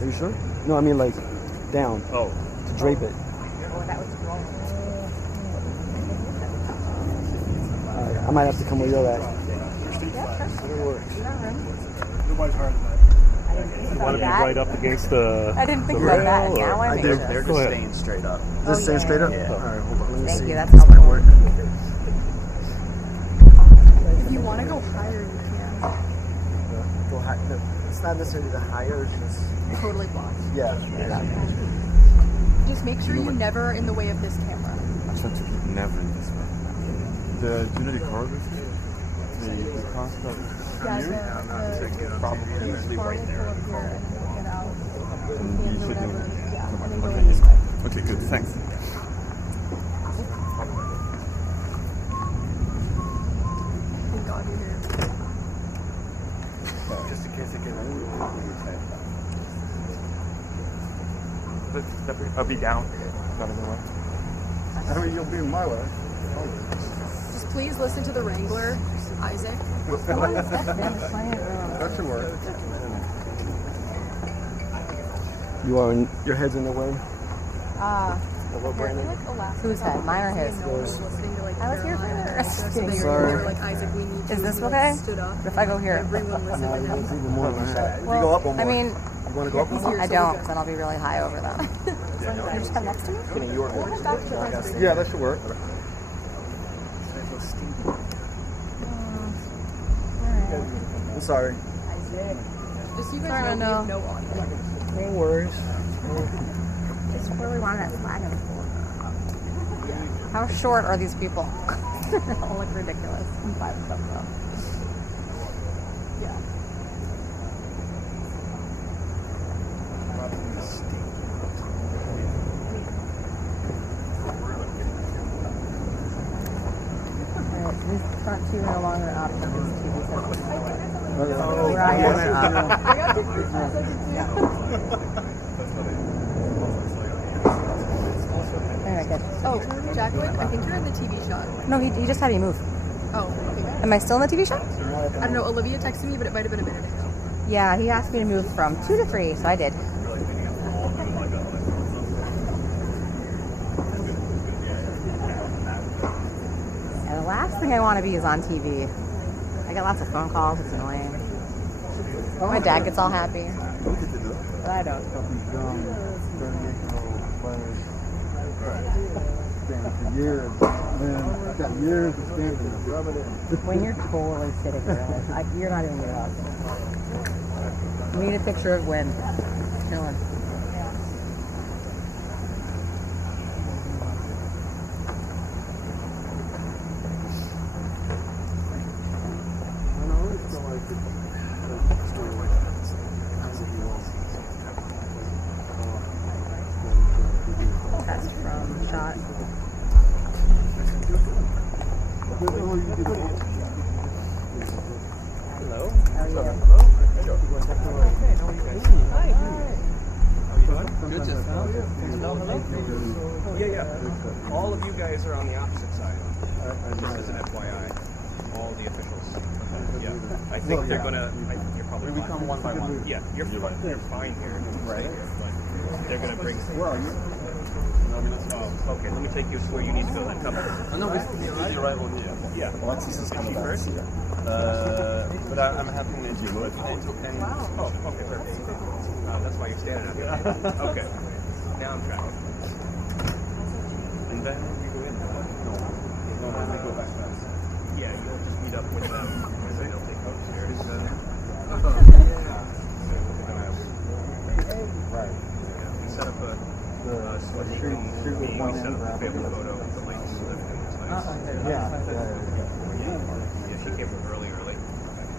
Are you sure? No, I mean like down. Oh. To drape it. Oh, that was wrong. I might have to come with you that. Nobody's hard than that. You want to be right up against the I didn't think the about rail, that. or- Now I make sure. They're Go just ahead. staying straight up. Just staying straight up? Yeah. Alright, hold on. Let me Thank see. you. That's how Might work. If you want to go higher, you can. Go high. No, it's not necessarily the higher, it's just. Totally blocked. Yeah. Just make sure you're never in the way of this camera. I try to keep never in this way. Do you know the corridors? The concept. Yeah, the Probably usually right there. And then get out. And you Hands or should whatever. know. Yeah, and then go in this way. Okay, good. Thanks. Thank God you're here. Just in case it gets I'll be down. Not in the way. I mean, you'll be in my way. Just please listen to the Wrangler, Isaac. That should work. You are in, your head's in the way. Whose head? Mine or his? I was here first. Sorry. Is this okay? If I go here? Everyone listened to him. It's even more on the side. If you Well, go up one I more. mean, You want to go up one more? I don't, because then I'll be really high over them. You just come next to me? Kidding, you are. Yeah, that should work. I'm sorry. Just so you Sorry, guys know, no. we have no audio. No worries. Just really wanted that flag in the floor. How short are these people? They all look ridiculous. I'm 5 foot though. Yeah. Alright, so these front two are no longer up for this TV set. Oh, Where I am. I got pictures. I sent it to you. Alright, good. Oh, Jacqueline, I think you're in the TV shot. No, he just had me move. Oh, okay. Am I still in the TV shot? I don't know. Olivia texted me, but it might have been a minute ago. Yeah, he asked me to move from 2 to 3, so I did. And the last thing I want to be is on TV. I get lots of phone calls, it's annoying. My dad gets all happy, but I don't. For years. Man, got years of standing. When you're totally sitting there, you're not even gonna watch. We need a picture of Gwen chilling. Test from shot. Hello. How are you? Good. Hello. Yeah. All of you guys are on the opposite side. Just as an FYI, all the officials. Yeah. I think they're gonna. You're probably We come one by one. Yeah. You're fine. You're fine here. Right. They're gonna bring. Where are you? Oh, okay. Let me take you to where you need to go. Then come. No, we the arrival here. Yeah. Alexis is coming back. First. But I'm having an interview with Oh, okay, perfect. That's why you're standing up here. Okay. Now I'm tracking. and then we go in. No, then we go back fast. Yeah, you'll just meet up with them because they don't take upstairs. Right. We set up a sneak meeting. We set up a family photo with the lights. Yeah. Yeah, she came from early.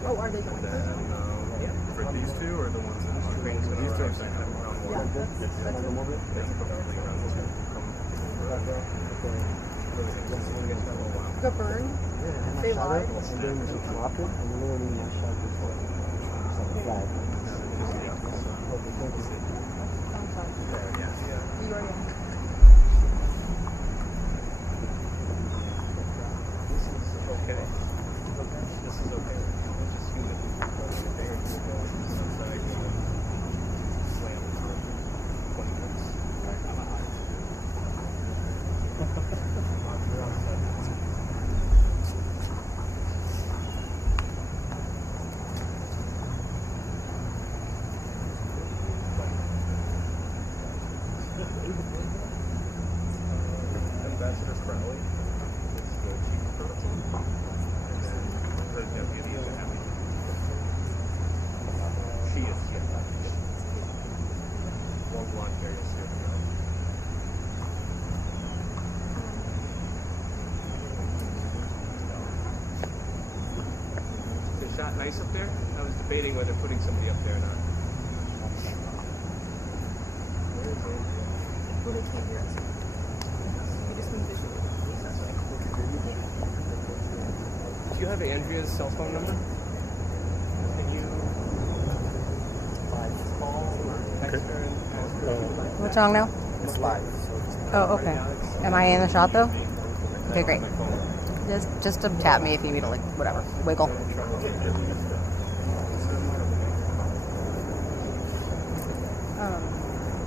Oh, are they going? Yeah. For these two or the ones in Ukraine? So these two are around one. Yes. The burn? They lied? And then you drop it, and then literally my shot is like a flag. Okay, thank you. You are young. Okay. This is okay. Just humid. Slam. She is, yeah. Long blonde hair, you'll see her. Is that nice up there? I was debating whether putting somebody up there or not. Where is Andrea? Well, they can't hear us. You just been busy. Do you have Andrea's cell phone number? Can you call or text her and ask her? What's wrong now? It's live. Oh, okay. Am I in the shot though? Okay, great. Just to tap me if you need to, like, whatever. Wiggle.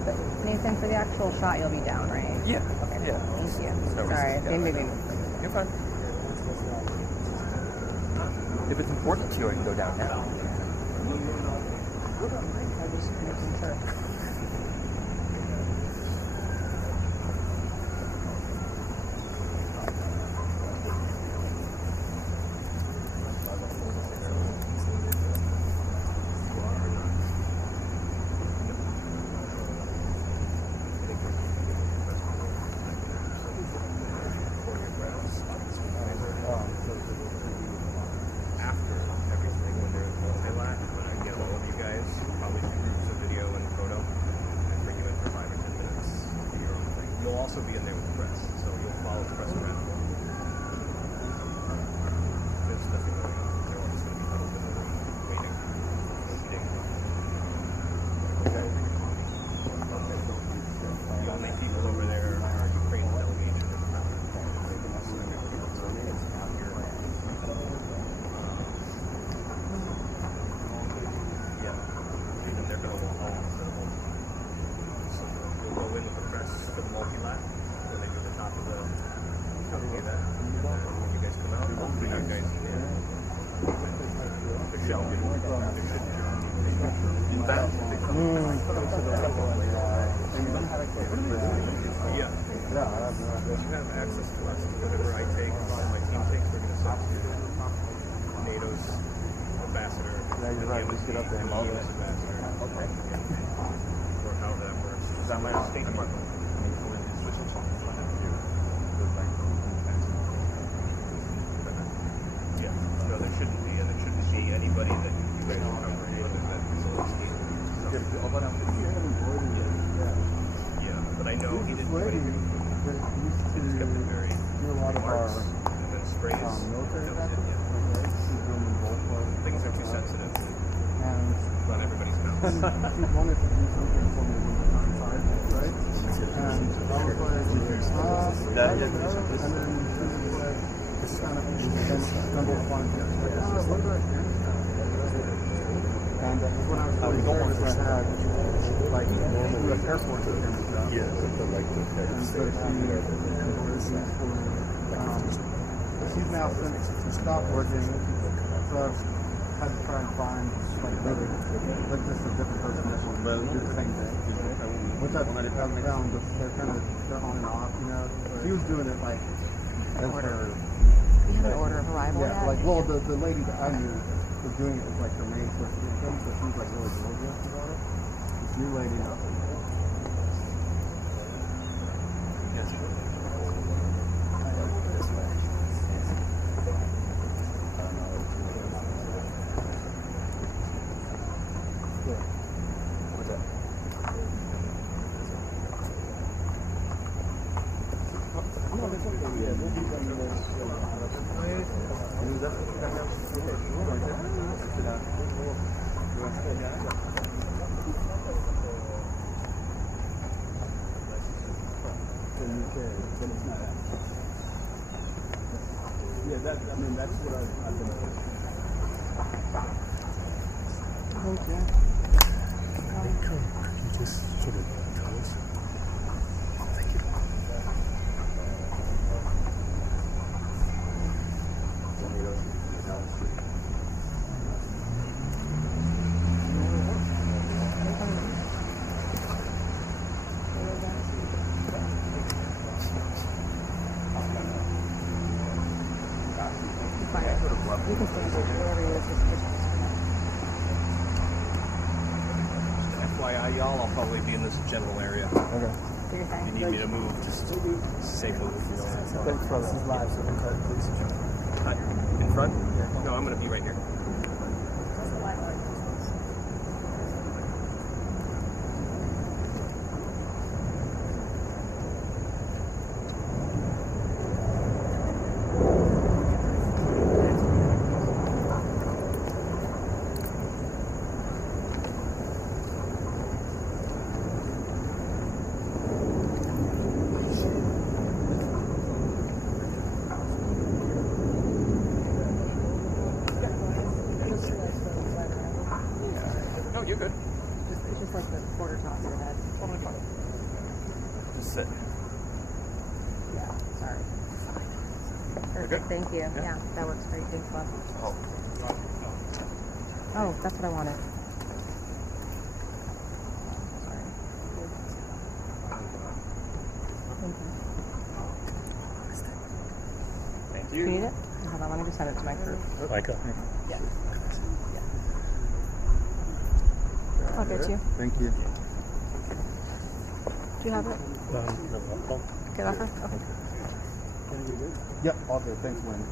But Nathan, for the actual shot, you'll be down, right? Yeah. Okay. Yeah. Thank you. No Sorry, reason. they maybe. You're fine. If it's important to you, I can go down now. I'm just making sure. After everything, when there's a highlight, when I get all of you guys, probably do groups of video and photo, and bring you in for 5 or 10 minutes, do your own thing. You'll also be in there with the press, so you'll follow the press around. There's nothing going on. They're all just going to be huddled in the room, waiting, eating. The only people over there are Ukrainian delegation and the yeah, and then they're going to walk all to the whole. So we'll go in with the press to the multi-lat when they do the top of the that. And then when you guys come out, hopefully you guys can. There shouldn't be. Yeah. You have access to us. Whatever I take, my team takes, we're going to send to NATO's ambassador. Yeah, you're right. Let's get up there. EU's ambassador. Okay. Or how that works. Is that my State Department? Yeah. No, there shouldn't be, and there shouldn't be anybody that you guys are covering other than Zelensky. Yeah, but I know he didn't do anything. He just kept it very remarks and then sprays. Military That was it, yeah. Things are too sensitive to run everybody's mouth. She wanted to do something for me when the time side, right? And I was like, and then she was like, just kind of stumbled upon it. Like, what do I do? And when I was really nervous, I had like U.S. Air Force with him and stuff. Yeah, And so she's now since stopped working, so I've had to try and find like another, like just a different person that will do the same thing. Which I found just they're on and off, you know. She was doing it like as her. You have an order of arrival Yeah, yet? like well the lady that I knew was doing it as like her main source of income, so she was like really diligent about it. This new lady, that's what I've been doing. Thank you. Could you just sort of tell us? Thank you. You can stand over wherever he is. Just y'all, I'll probably be in this general area. Okay. Do your If you thing. need me to move, just say move. Thanks, brother. This is live, so cut, please. Hi. In front? No, I'm going to be right here. No, you're good. It's just like the quarter top of your head. Totally fine. Just sit. Yeah, sorry. Perfect, good? thank you. Yeah, that works great. Thanks, love. Oh, that's what I wanted. Sorry. Thank you. Thank Do you need it? Hold on, let me just send it to my group. Micah. Yeah. I'll get you. Thank you. Do you have it? Get off her? Okay. Yep, all good. Thanks, Wayne.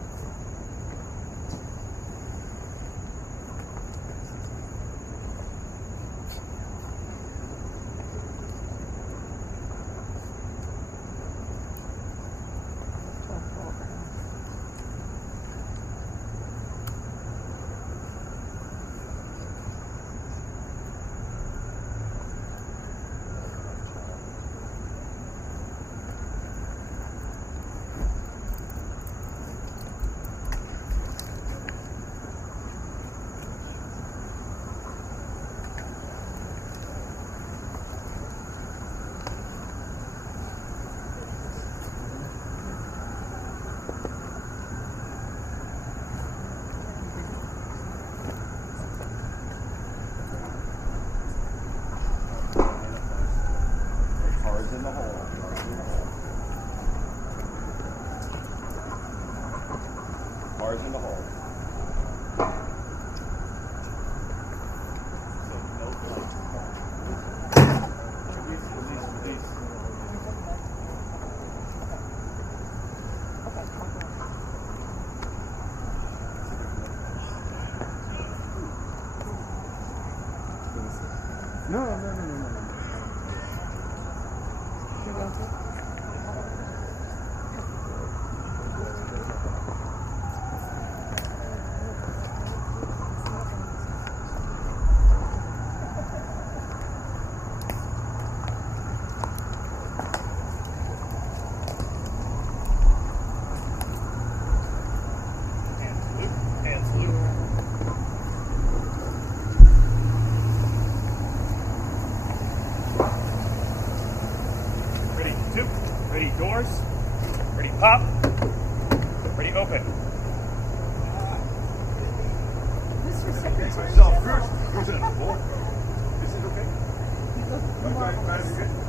Cards in the hole. Cards in the hole. No. Ready, two. Ready, doors. Ready, pop. Ready, open. Mr. Secretary. Myself first. Who's in the floor? Is it okay?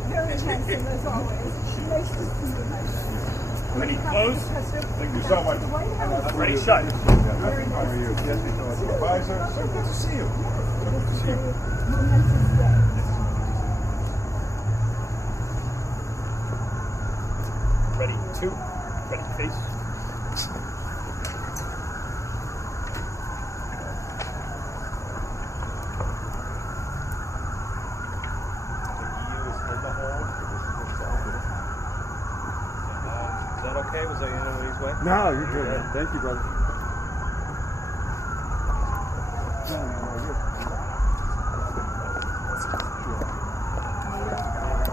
Very handsome as always. Nice to see you, my friend. Ready, close. Thank you so much. Ready, shut. Very nice. How are you? Yes, supervisor. So good to see you. Good to see you. Momentous day. Ready, two. Ready, face. Is that okay? Was that anybody's way? No, you're good, man. Thank you, brother.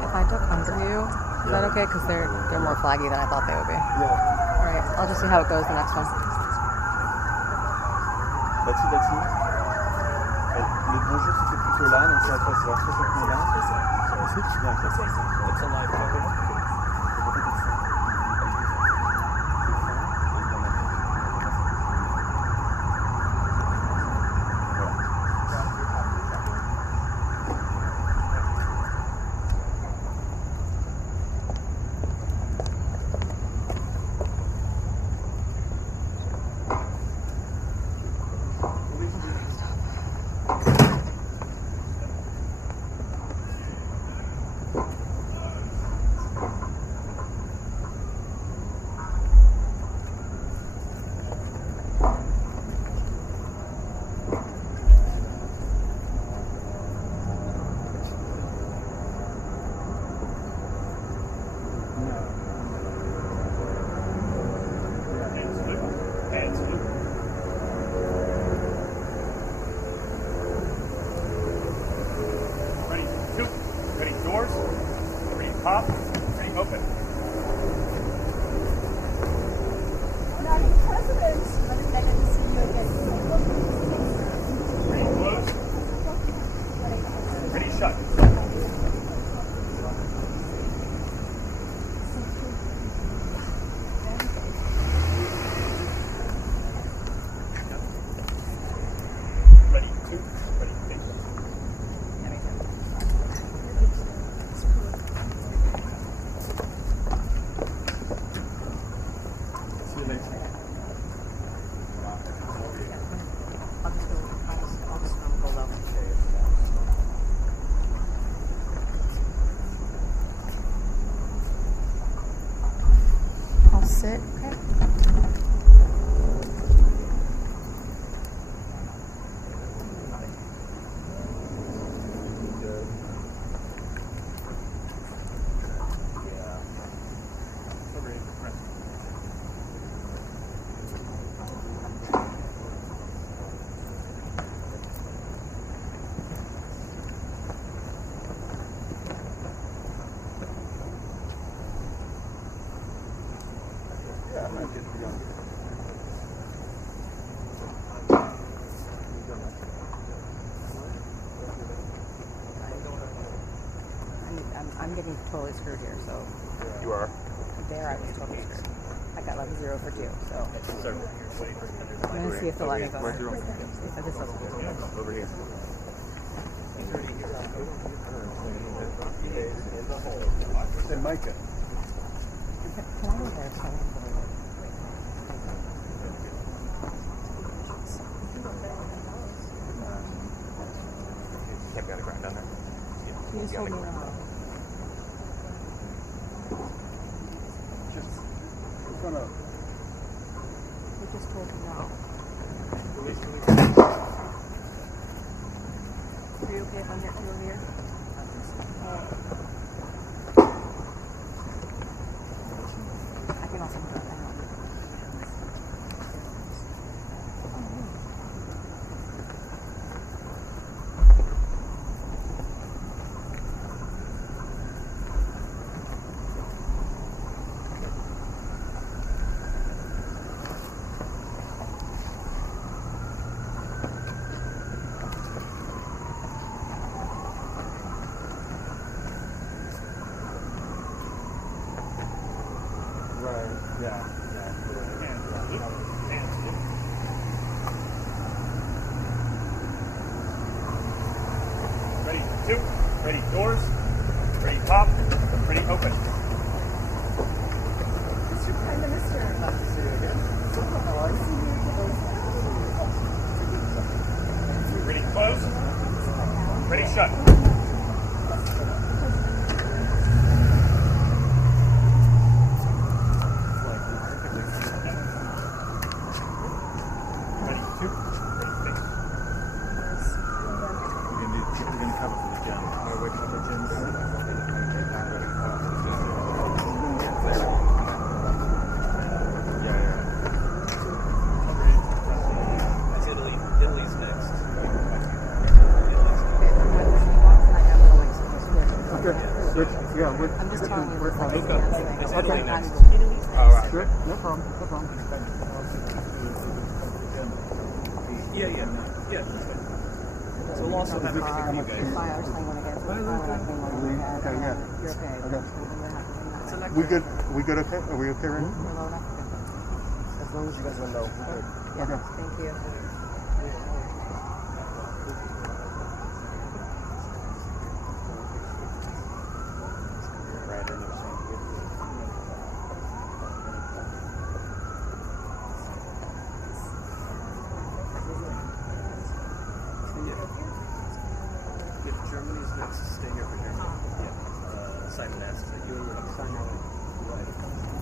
If I duck under you, is that okay? Because they're more flaggy than I thought they would be. Yeah. All right, I'll just see how it goes the next one. Let's see. Le bonjour, c'était plutôt là, donc ça passe vers ce point-là. It's a live photo. pop. Ready, open. Ready, close. Ready, shut. Ready, two. Ready, big. See you later. I'll just go low. I'll sit. Okay. I'm getting totally screwed here, so You are. there I was totally screwed. I got like 0 for 2, so Sir, I'm gonna see if they'll let me go. Where's your See if this will over here. Hey, Micah. Can I go there? Can't be on the ground down there. You just told me no. We're gonna. You just told me no. Are you okay if I'm here too over here? I can also go down. Ready, two. Ready, doors. Ready, pop. Ready, open. Mr. Prime Minister. Ready, close. Ready, shut. Ready, two. Ready, six. We're gonna cover for the gym. We're cover gyms. Yeah. Italy's next. Okay. We're I'm just telling you this like Luca, dance thing. it's Okay. Italy next. I'm- All right. Sure. No problem. No problem. Yeah. So we'll also have everything for you guys. That's why I was saying when I get to the car, when I came over my head, Okay, yeah. you're okay. Okay. We're happy. We good? We good? Okay. Are we okay, Randy? We're low enough? As long as you guys know. Yeah, Okay. thank you. If Germany's next, stay here for Germany. Yeah. Simon asked that you would sign up.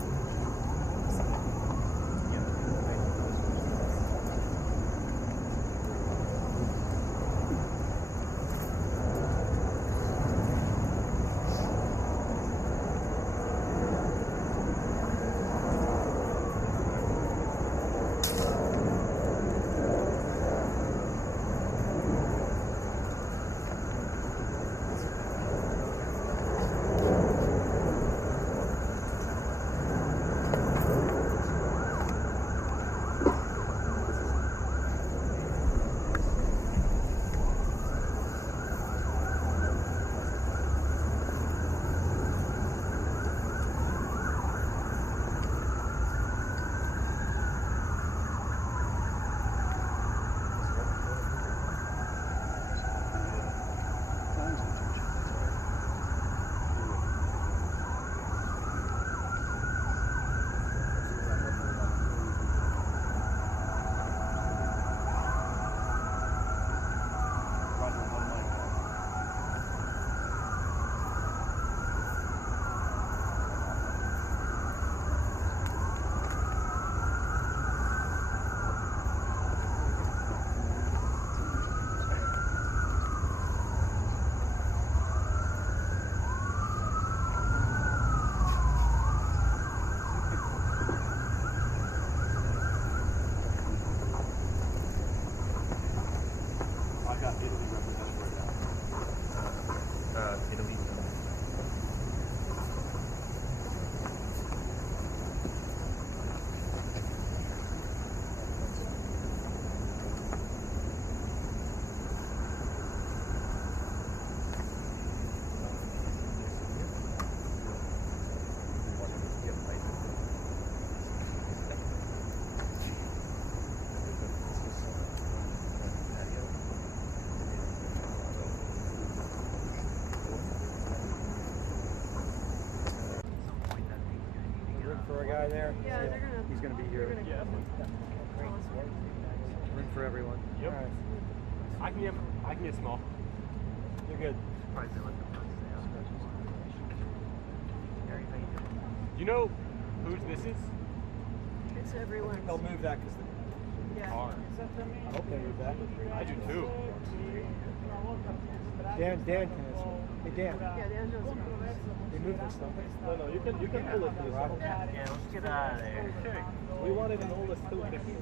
guy there? Yeah, they're gonna. He's going to be here. They're gonna Yeah. Room for everyone. Yep. All right. I can get small. You're good. Do you know whose this is? It's everyone's. They'll move that because Yeah. Car. I hope they move that. I do too. Dan can answer. Hey, Dan. Yeah, Dan knows about it. They moved this stuff. No, you can pull it. Robert. Yeah, let's get out of there. We wanted an oldest 250.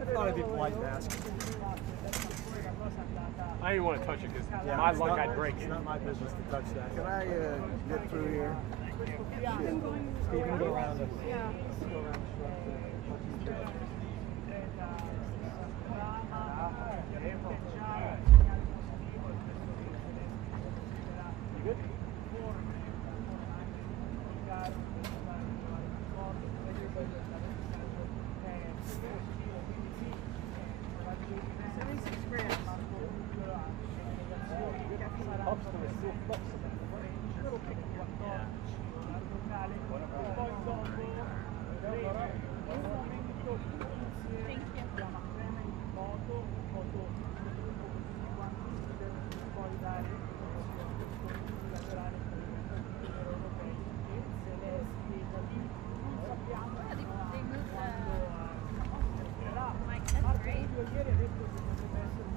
I thought I'd be polite and ask. I didn't want to touch it because Yeah, my it's luck not- I'd break It's it. not my business to touch that. Can I get through here? Have you been going Steve, you can go around it. Yeah. Go around the structure. You good?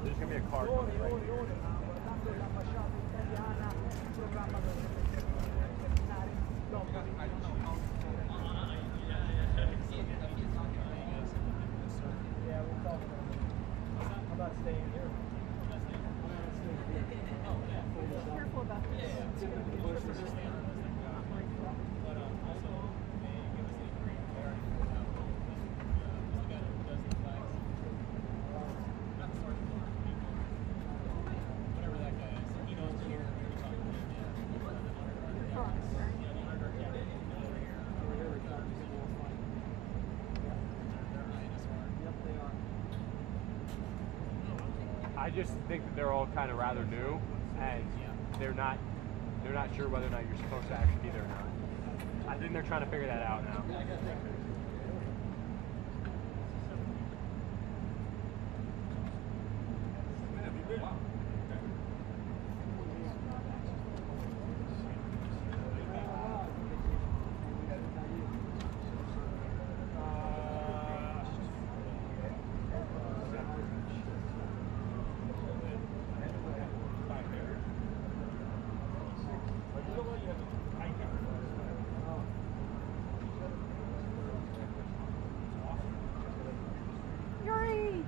There's gonna be a car coming right here. Yeah, we'll talk about it. I'm not staying here. Careful about this. I just think that they're all kind of rather new, and they're not sure whether or not you're supposed to actually be there or not. I think they're trying to figure that out now. Yuri!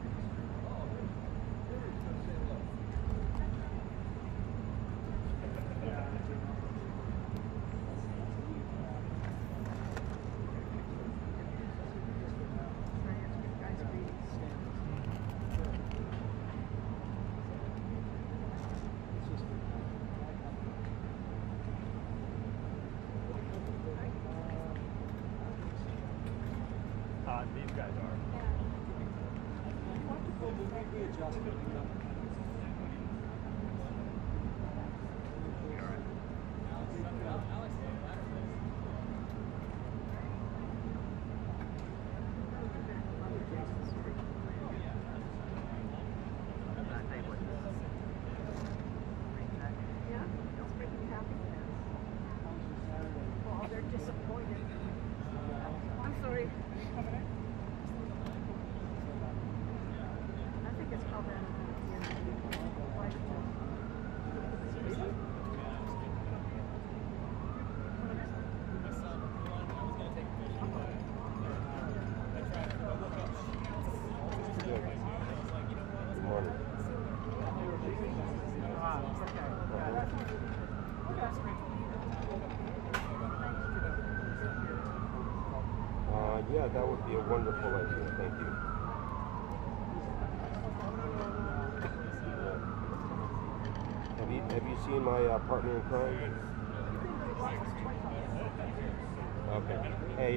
These guys are. Yeah, it's making me happy. Well, they're disappointed. I'm sorry. I think it's called that. Good morning. Yeah, that would be a wonderful idea. Thank you. Yeah. Have you seen my partner in crime? Okay. Hey,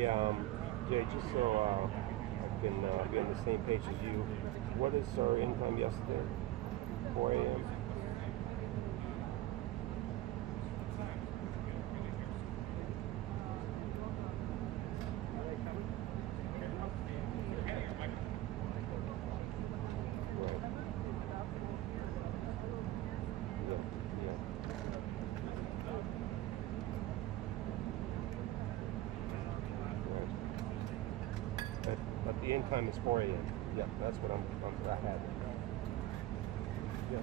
Jay, just so I can be on the same page as you, what is our end time yesterday? 4 a.m.? the end time is 4 a.m. Yeah, that's what I had. Yeah.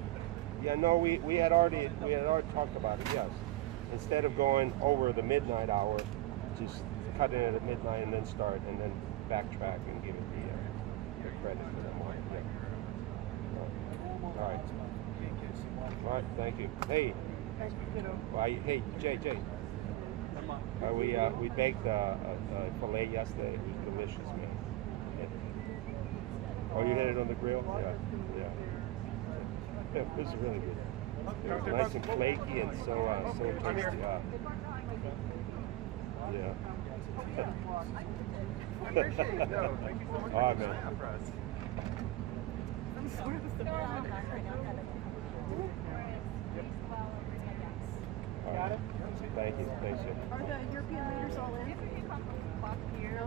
Yeah, no, we had already talked about it. Yes, instead of going over the midnight hour, just cut in at midnight and then start and then backtrack and give it the credit for that morning. Yeah. All right. All right. Thank you. Hey. Hey, Jay. We baked a filet yesterday. It was delicious, man. Yeah. Oh, you had it on the grill? Yeah. It was really good. It was nice and flaky and so tasty. Yeah. All right, man. Got it? Thank you. Thanks, Jim. Are the European leaders all in? No.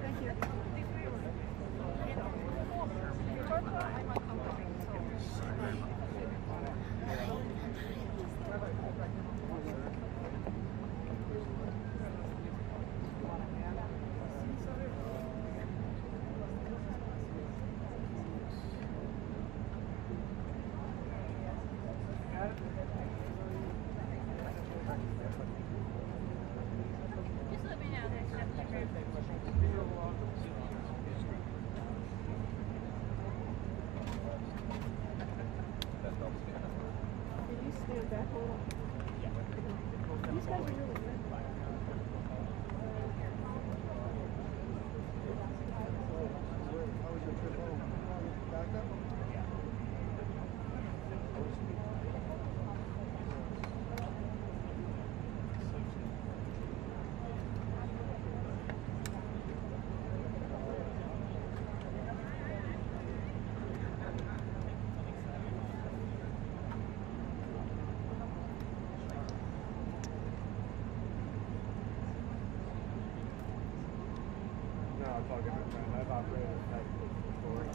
Thank you. Can you stand back a little? These guys are really good. How was your trip home? Back up? No, I'm talking about that. I've operated like before.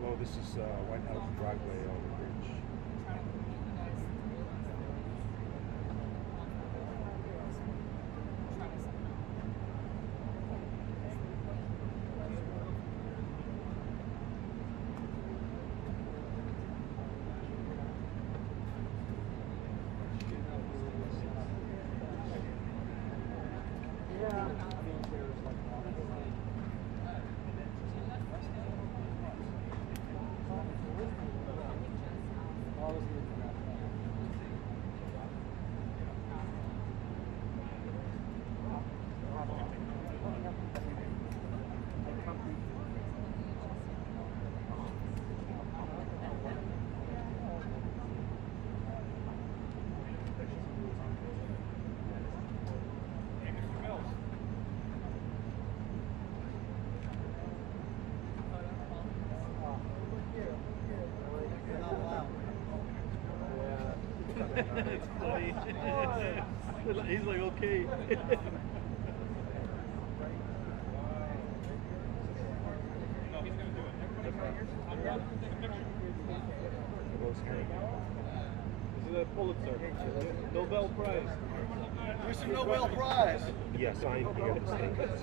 Well, this is White House driveway on the bridge. He's like, okay. Is it a Pulitzer. Nobel Prize. Where's the Nobel Prize? Yes, I'm here to take it.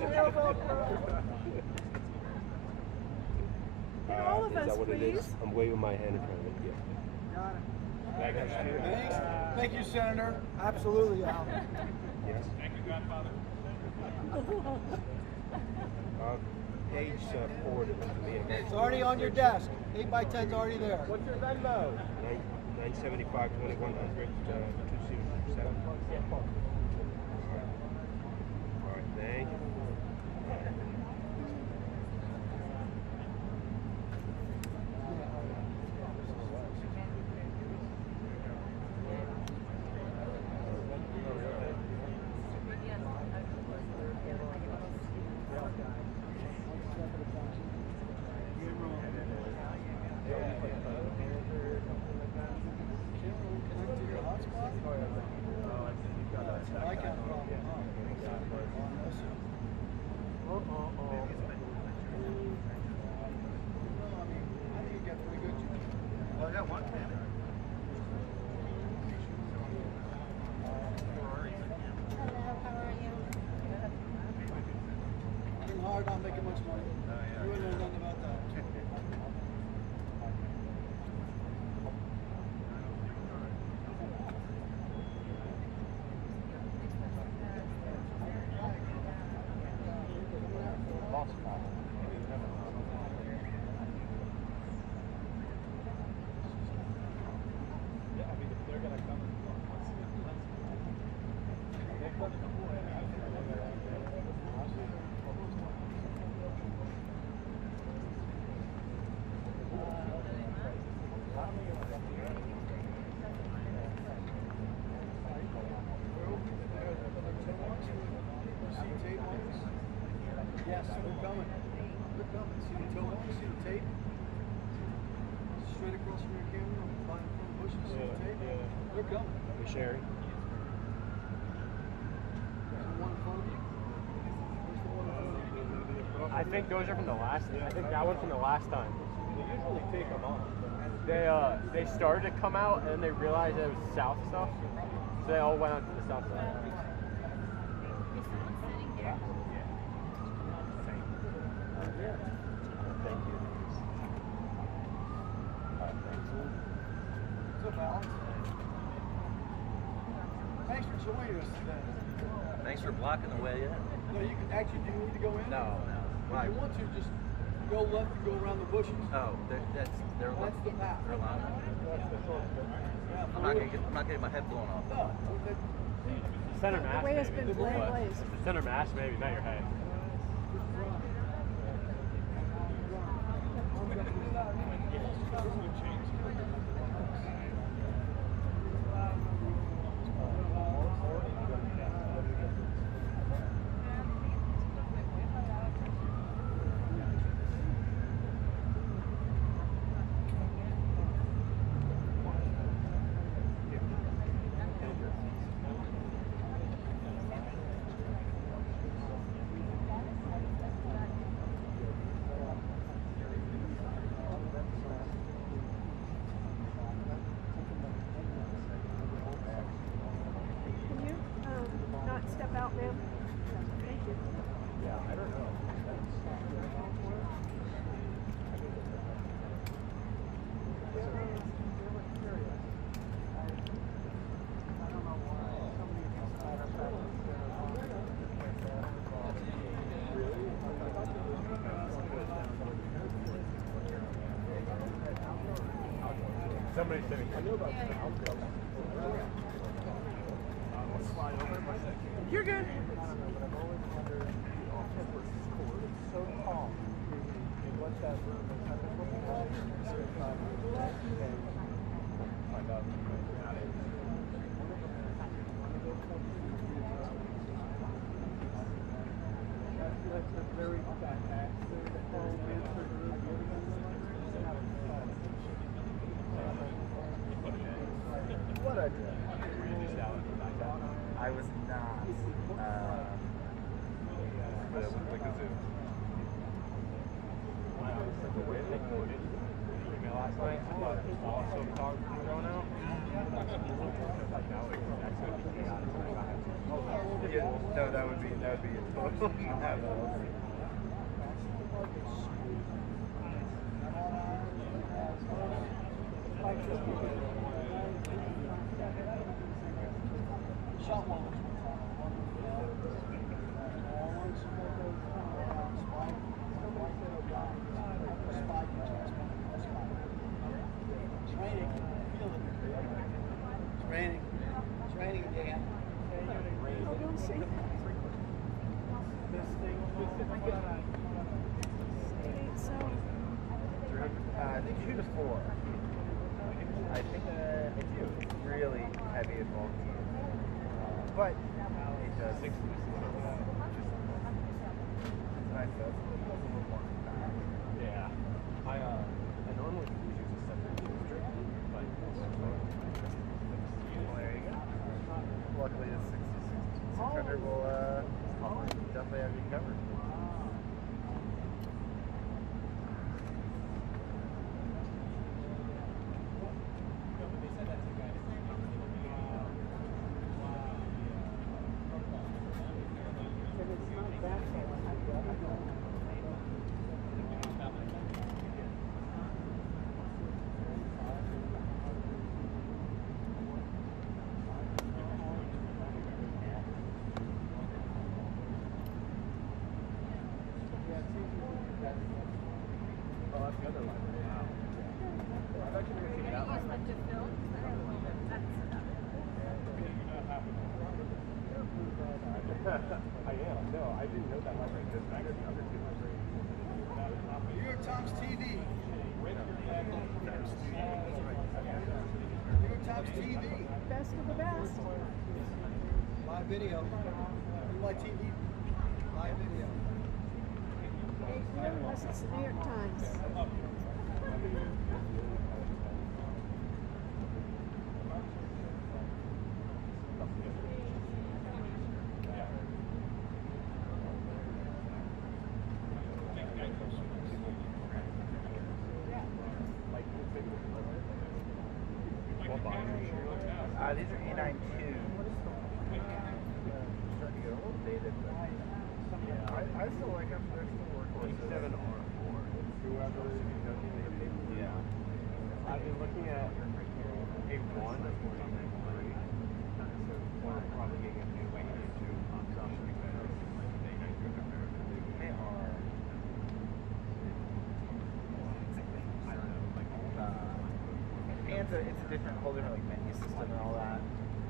Get all of Is us, that what it is? please. I'm waving my hand in front of it. Yeah. Got it. Thanks. Thank you, Senator. Absolutely, Al. Yes. Thank you, Godfather. Page forward it to me. It's already on your desk. 8x10's already there. What's your Venmo? 975 2100 207. All right, thank you. Hard, not making much money. You wouldn't know nothing about that. Yes, they're coming. They're coming. See the toe mark? See the tape? Straight across from your camera, behind from the bushes. See the tape? They're coming. Hey, Sherry. There's the one in front of you. Where's the one in front of you? I think those are from the last. I think that one's from the last time. They usually take them off. They started to come out and then they realized it was south stuff, so they all went on to the south side. What's up, Al? Thanks for joining us today. Thanks for blocking the way in. No, you can actually, do you need to go in? No. If you want to, just go left and go around the bushes. Oh, That's the path. They're allowed. Yeah, I'm not getting my head blown off. No, Center mass. The way has maybe. been blazed. The center mass, maybe, not your head. Can you not step out, ma'am? Thank you. Somebody's sitting. You're good. I was not. But it looked like a zoo. last night. I thought also photography going out. Like now that's gonna be chaotic. Yeah, no, that would be a total I think 2 to 4. I think I do. It's really heavy and bulky. But it does. It's nice though. It's a little more compact. Yeah. I normally use a 7-inch strip, but Well, there you go. Luckily, the 600 will definitely have you covered. I am. No, I didn't know that library existed. I know the other two libraries. New York Times TV. New York Times TV. Best of the best. Live video. You like TV? Live video. Unless it's the New York Times. These are A92. Starting to get a little dated, but I still like them. They're still workhorses. 7R4. Yeah. I've been looking at A1 of 49.3. Probably getting a new A2. They are. And it's a different, whole different like menu system and all that. I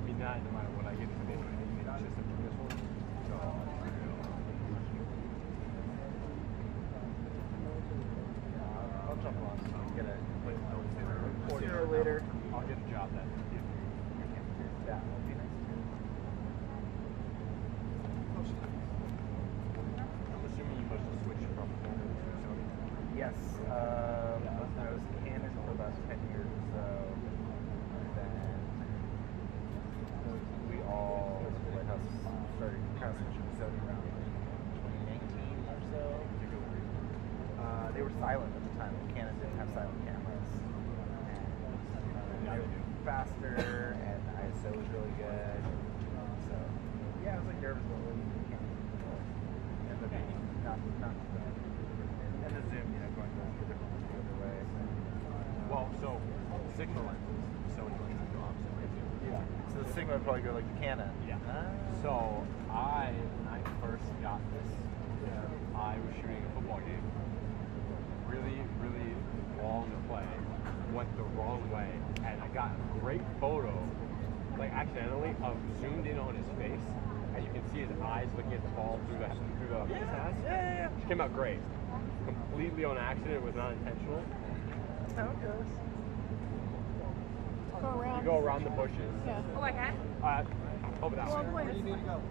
mean, no matter what I get for this one, it's just for this one. So, I'll jump on. Get a quick note sooner sooner or later. I'll get a job then. Yeah, it'll be nice. I'm assuming you must have switched from Canon to Sony. Yes, I was Canon for about 10 years or so. And then we all, the White House started kind of switching to Sony around 2019 or so. They were silent at the time. Canon didn't have silent cameras. And they were faster, and ISO was really good. So, yeah, I was like nervous about what we can. And the not and the zoom, you know, going the other way. Well, so Sigma lenses, Sony lenses go opposite way too. Yeah. So the Sigma would probably go like the Canon. Yeah. So when I first got this, I was shooting a football game. Really, really long play. Went the wrong way, and I got a great photo, like accidentally, of zoomed in on his face, and you can see his eyes looking at the ball through the pass. Yeah. Which came out great. Completely on accident. It was not intentional. That's how it goes. Go around. You go around the bushes. Yeah. Oh, I had? Over that Wrong way. way. Where do you need to go?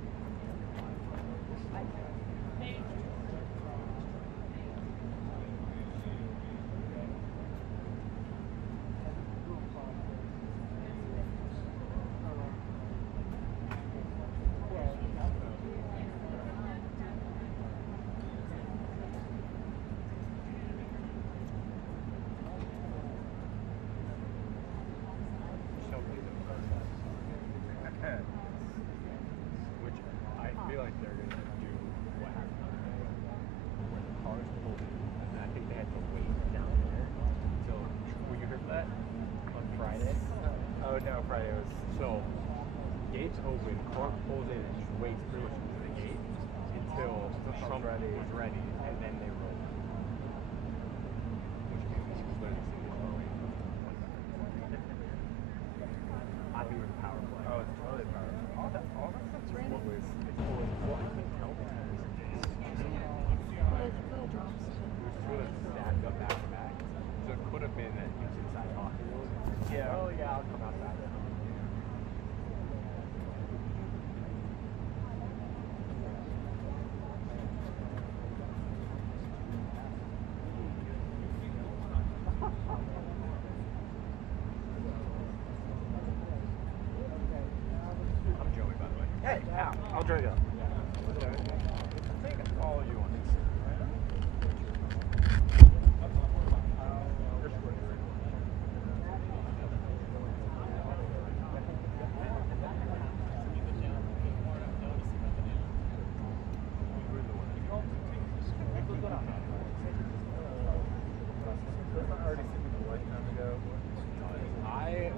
no, Friday was. So, gates open, car pulls in and just waits pretty much into the gate until Trump was ready, and then they rolled. Which means he was literally sitting in the way. I think it was a power play. Oh, it's totally power play. All that stuff's raining. It's full of, well, I couldn't tell because Little drops. it was two of them stacked up back to back. So it could have been that he was inside talking to him. Yeah. Oh, yeah, I'll come outside. I'm Joey, by the way. Hey, Al. I'll join you. I think I follow you on Instagram. I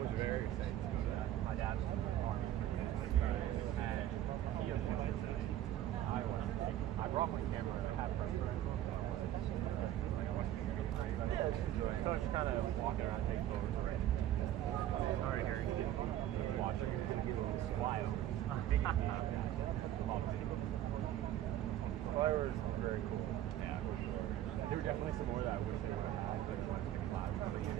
was very excited to go to that. My dad was in the army and he was I brought my camera and I had press for it. So I was just kind of walking around taking photos of it. Sorry, Harry, you didn't watch it. You're going to get a little wild. Flowers were very cool. Yeah, for sure. There were definitely some more that I wish they would have had, but it was clouds and everything.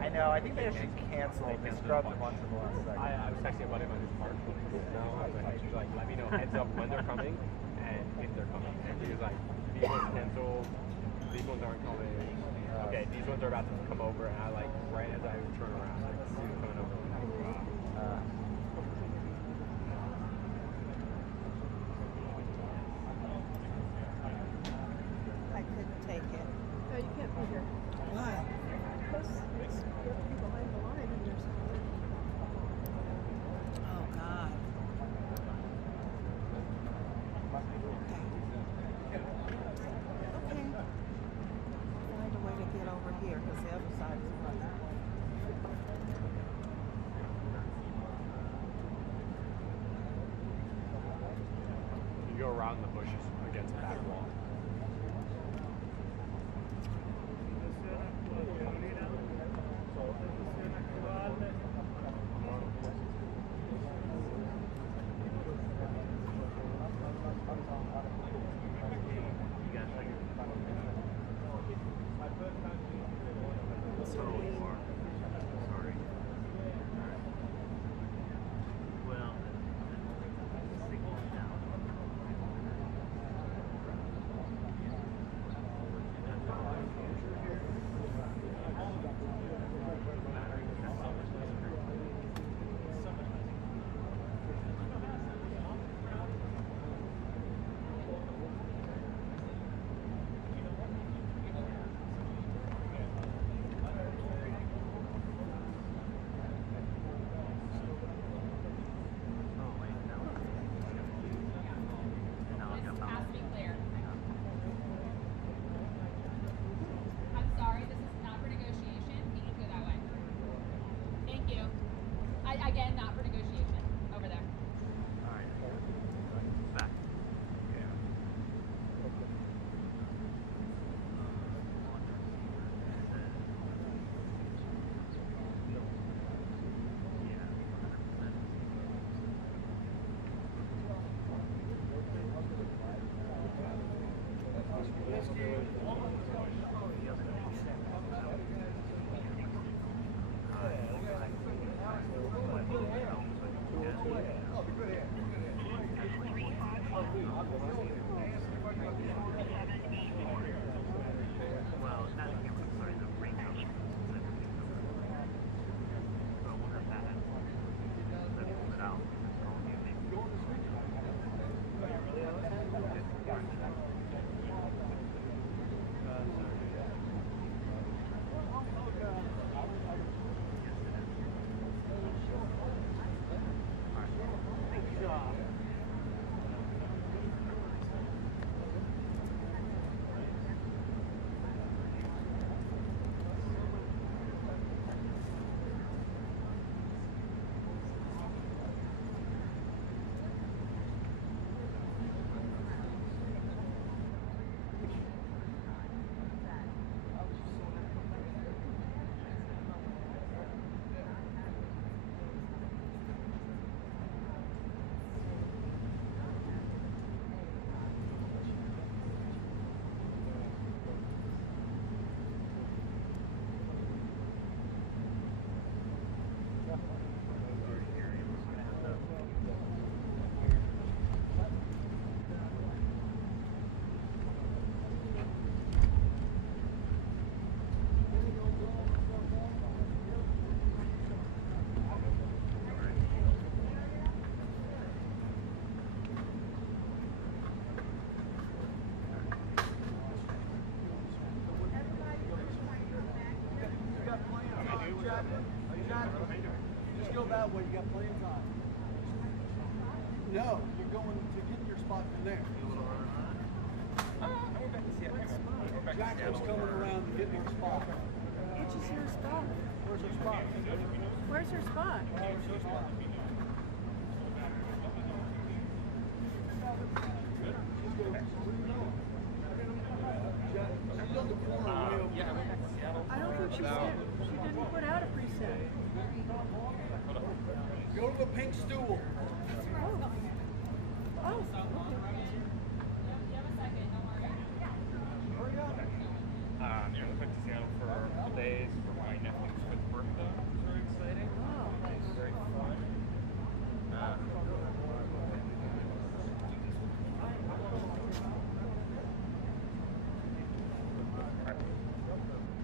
I know. I think they actually canceled. They scrubbed a bunch of the last second. I was texting a buddy of mine who's parked. No, I was like, she's like, let me know heads up when they're coming and if they're coming. And he was like, these ones canceled, these ones aren't coming. Okay, these ones are about to come over, and I like right as I turn around, like see them coming over. I couldn't take it. No, you can't be here. Why? Because you have to be behind the line and there's something. Oh God. Okay. Find a way to get over here because the other side is running. You go around the bushes against the back wall. Just go that way, you got plenty of time. No, you're going to get your spot from there. Jacob's coming around to get your spot. Which is your spot? Where's her spot? Where's her spot? Where's her spot? She's on the corner way over there. I don't think she didn't put out a preset. Go to the pink stool. Oh, okay. Yeah, we went to Seattle for a couple days for my nephew's 5th birthday. It was very exciting. Very fun.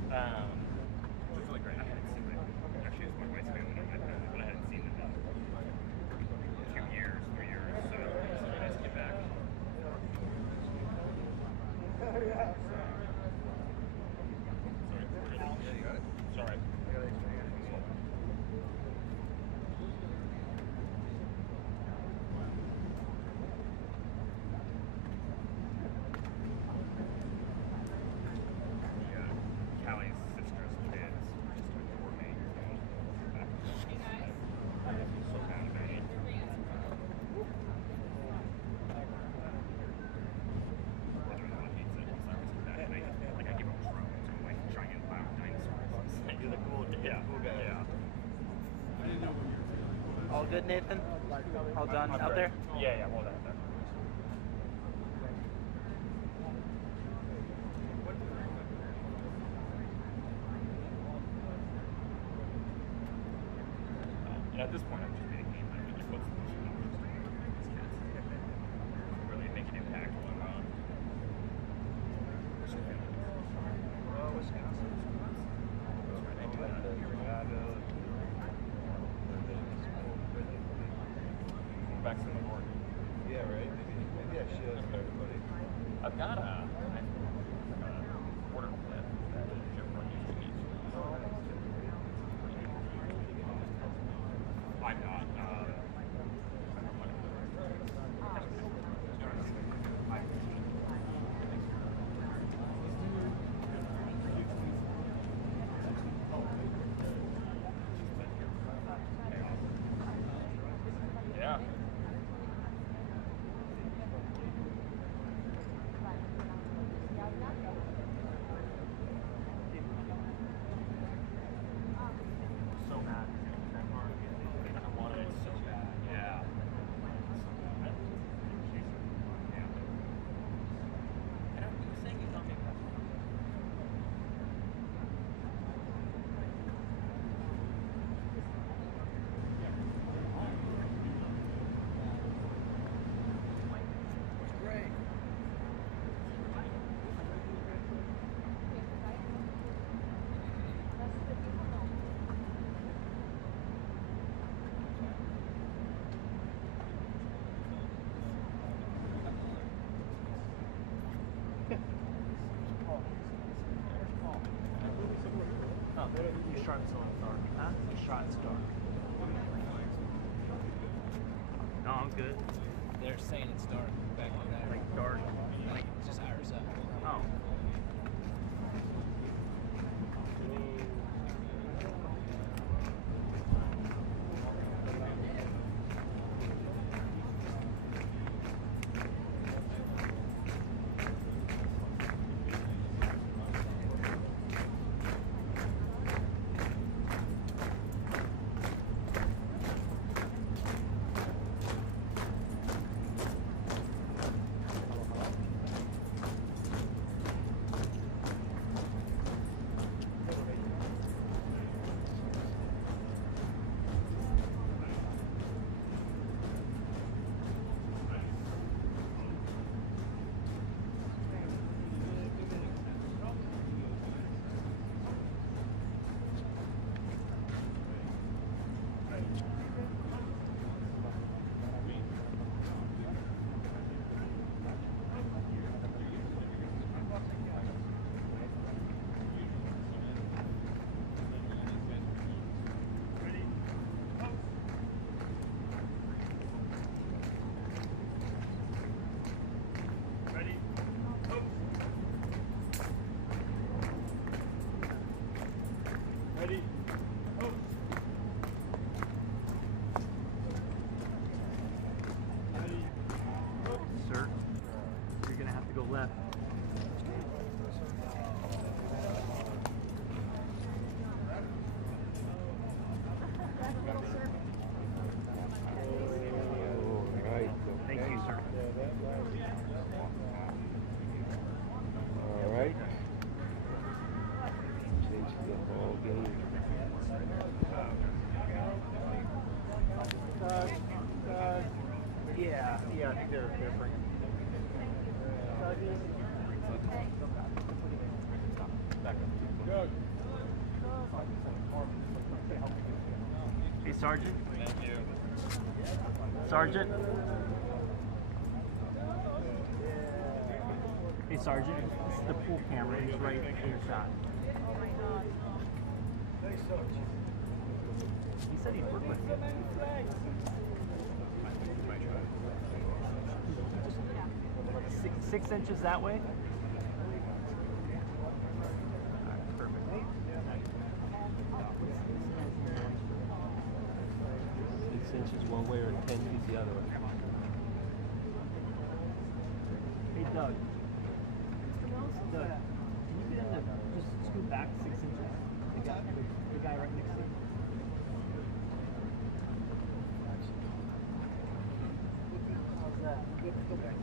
It was really great. I hadn't seen it. Actually, it was my wife's family and my family, but I hadn't seen them in 2 years, 3 years. So it was really nice to get back. Sorry. Callie's sister's kids just adore me. I feel so bad about it. Brother-in-law hates it because I was in that. Like I give up drones and like giant loud dinosaurs. You're the cool guy. Yeah. All good, Nathan? All done out there? Yeah, well done out there. And at this point, I'm just being a game. Like, what's the most important thing for these kids? Really make an impact on Wisconsin. They do that. Back to the north. Yeah, right? Maybe I should for everybody. I've got a quarter clip that Jim Brown used to use. I'm not. Yeah. So mad. I wanted it so bad. Yeah. Great. Oh, you shot it's on dark. Huh? You shot it's dark. No, I'm good. They're saying it's dark back in that. Like dark. Like just hours up. Oh. Sir, you're gonna have to go left. Right. Thank you, sir. All right. Change the whole game. Yeah, I think they're bringing. Hey, Sergeant. Thank you. Sergeant. Hey, Sergeant. This is the pool camera. He's right in your shot. He said he'd work with you. 6 inches that way? Alright, perfect. 6 inches one way or 10 feet the other way. Hey, Doug. Doug, can you get him to just scoot back 6 inches? The guy right next to you. How's that? Go back.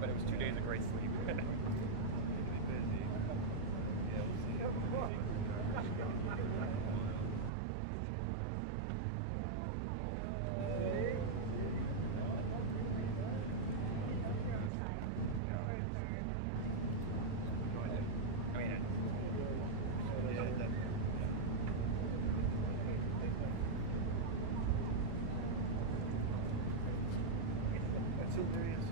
But it was 2 days of great sleep. That's hilarious.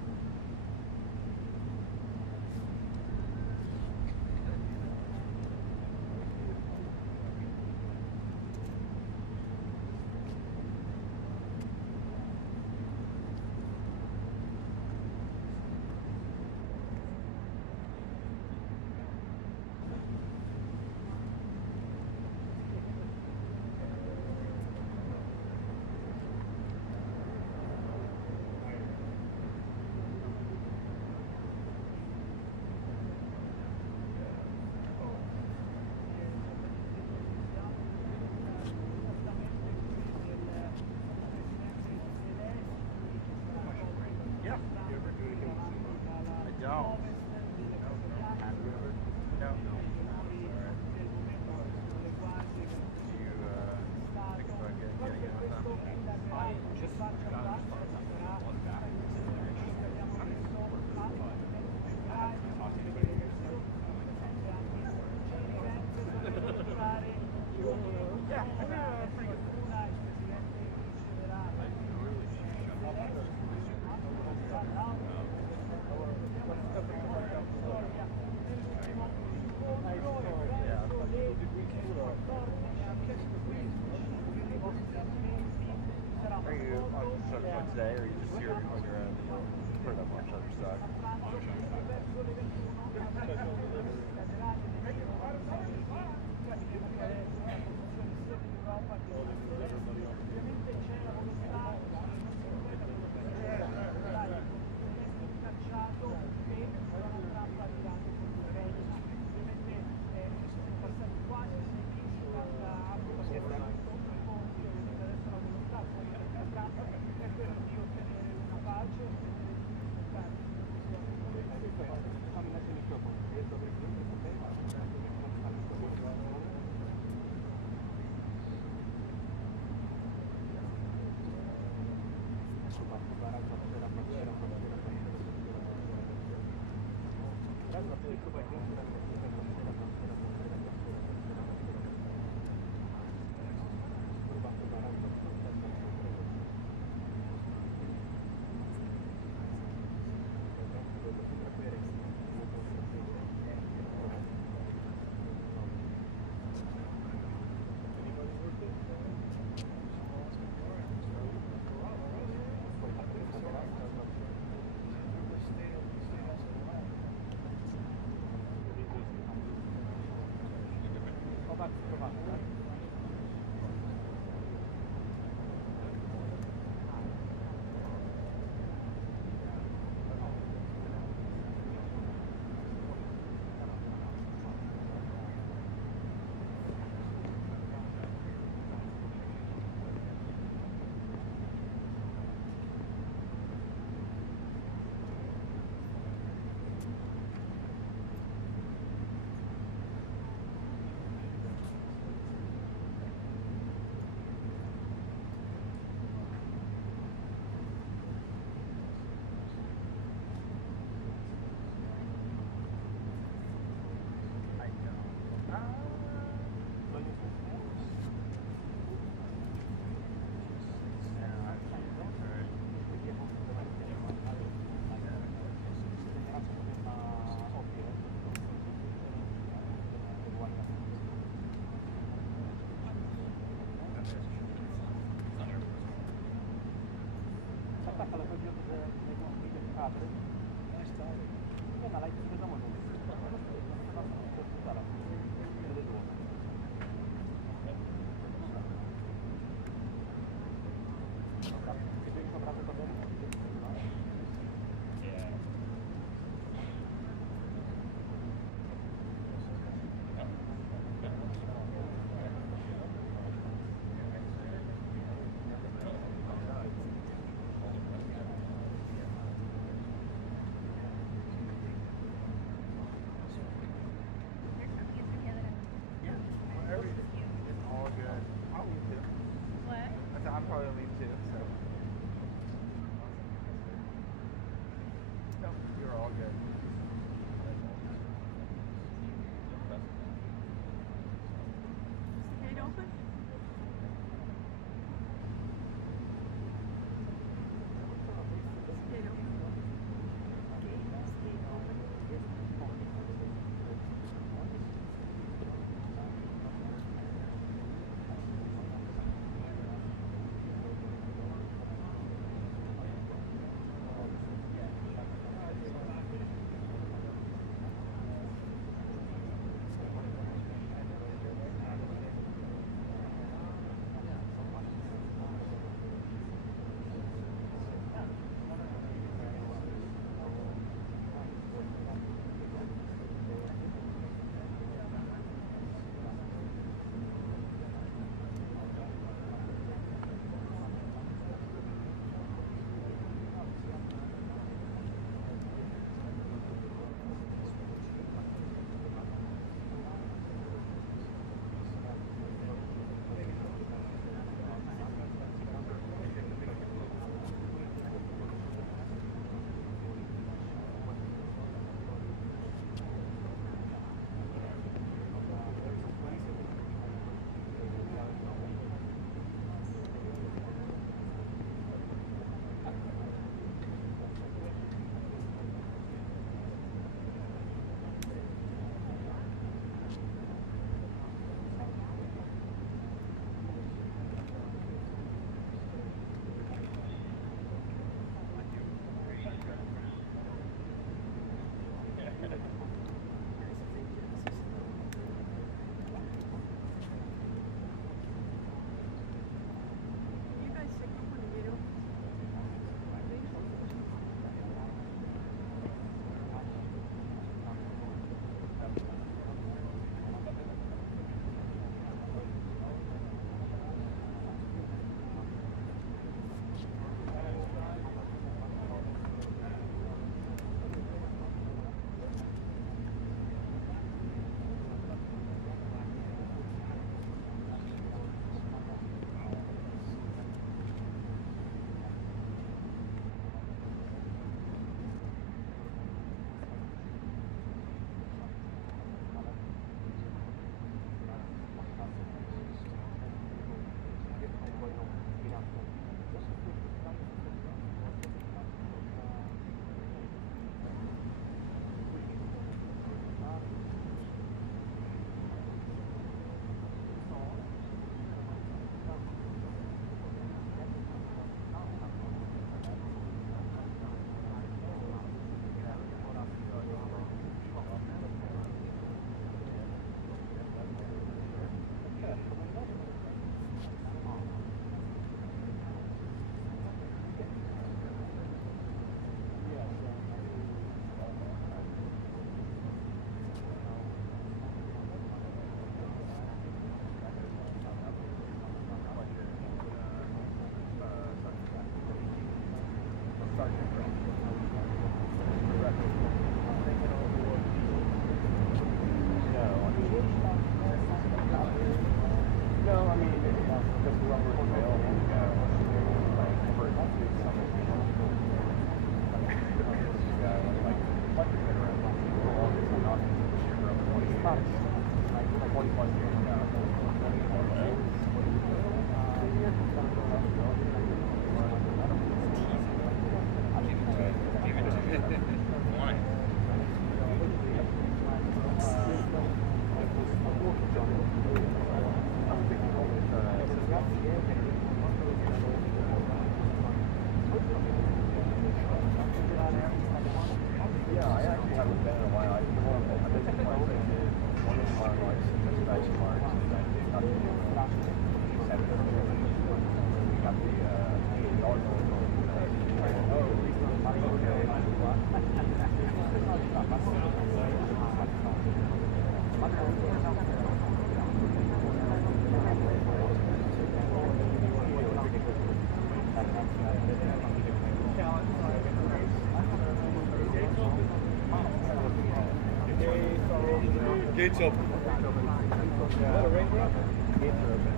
Gates open. What, a rain drop? Gates are open.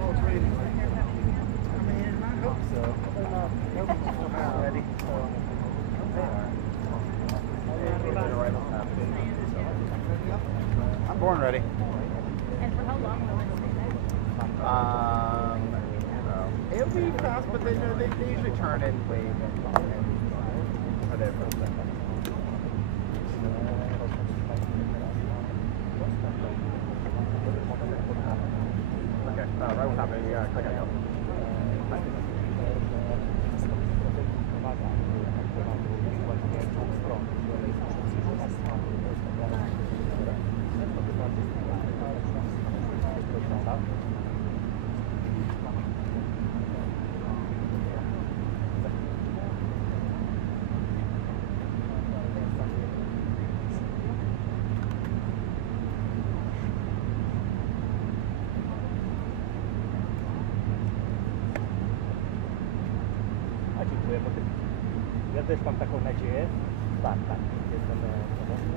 Oh, it's raining. I mean, I hope so. Ready? I'm born ready. And for how long will it stay there? It'll be fast, but they usually turn and wave and are there for a second. Okay, right what's happening. Yeah, I gotta go. Dziękuję, bo ja też mam taką nadzieję. Tak, jestem pomocny.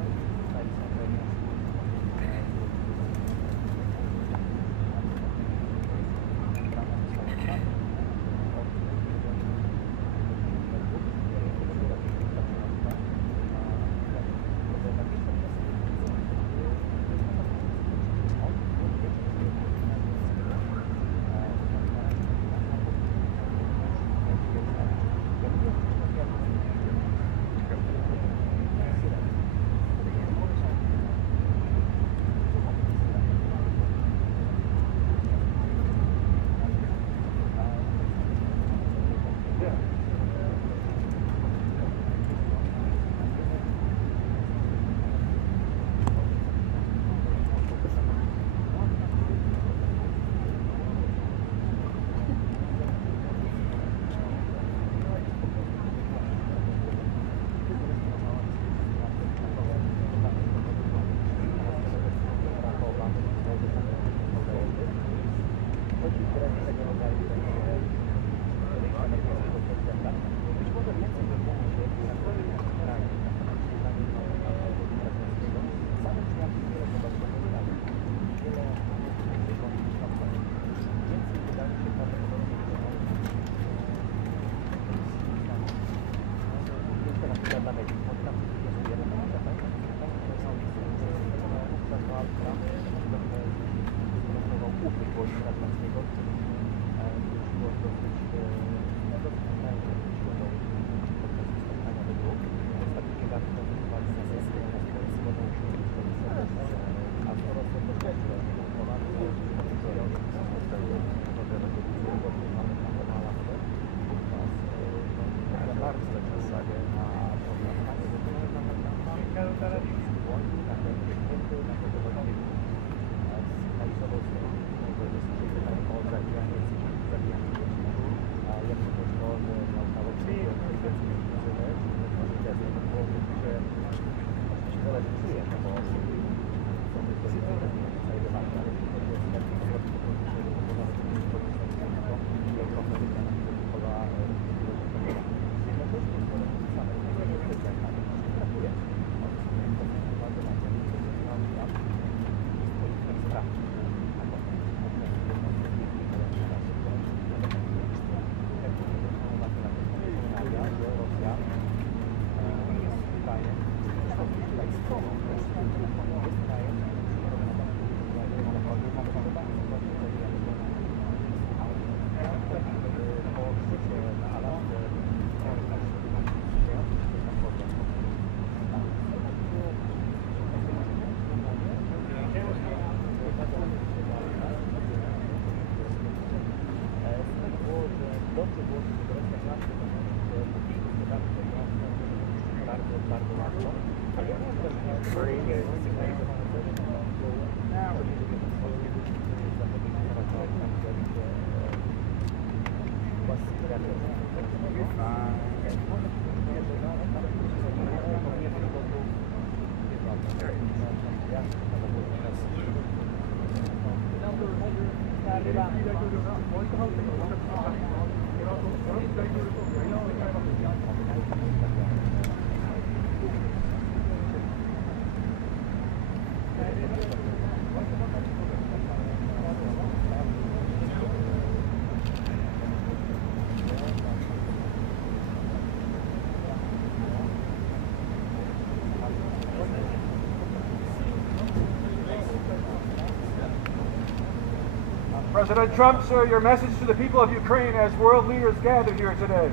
President Trump, sir, your message to the people of Ukraine as world leaders gather here today.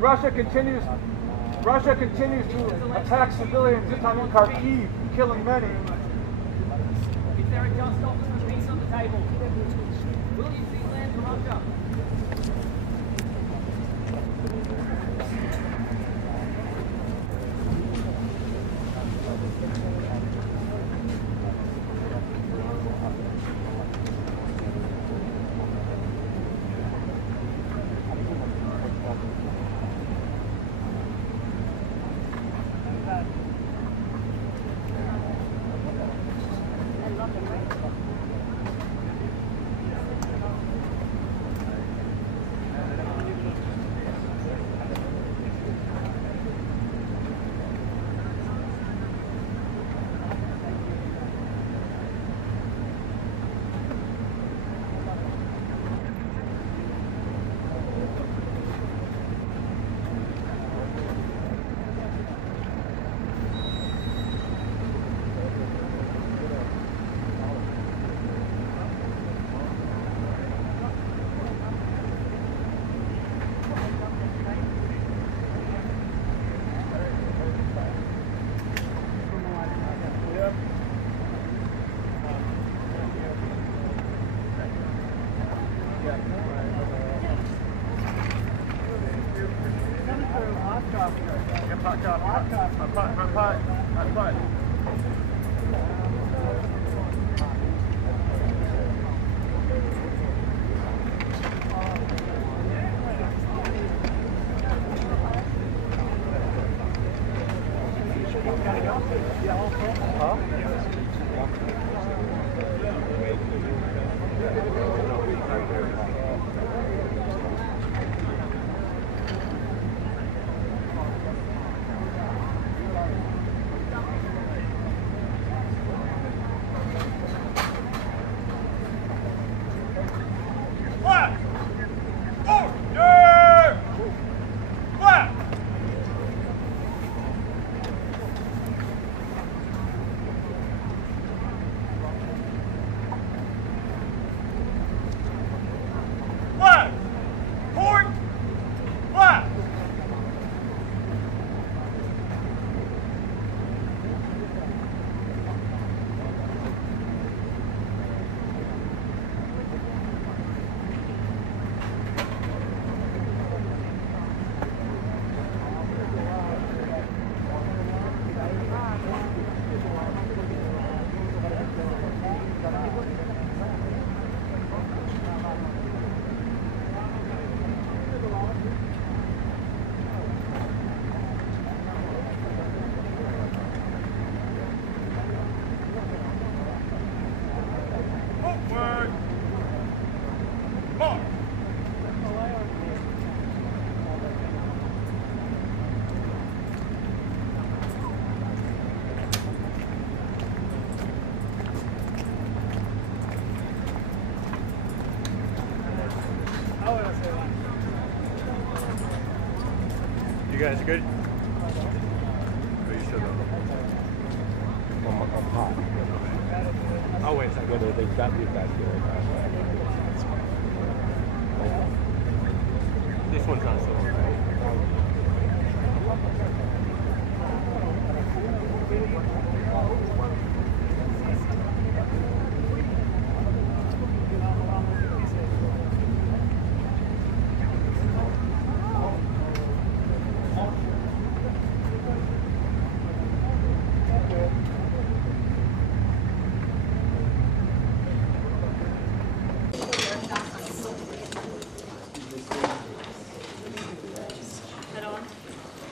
Russia continues to attack civilians, this time in Kharkiv, killing many. Is there a just offer for peace on the table? Will you see land from Russia? You guys good? Are you sure though? I'm hot. Oh wait a second. They've got these guys here. This one's not so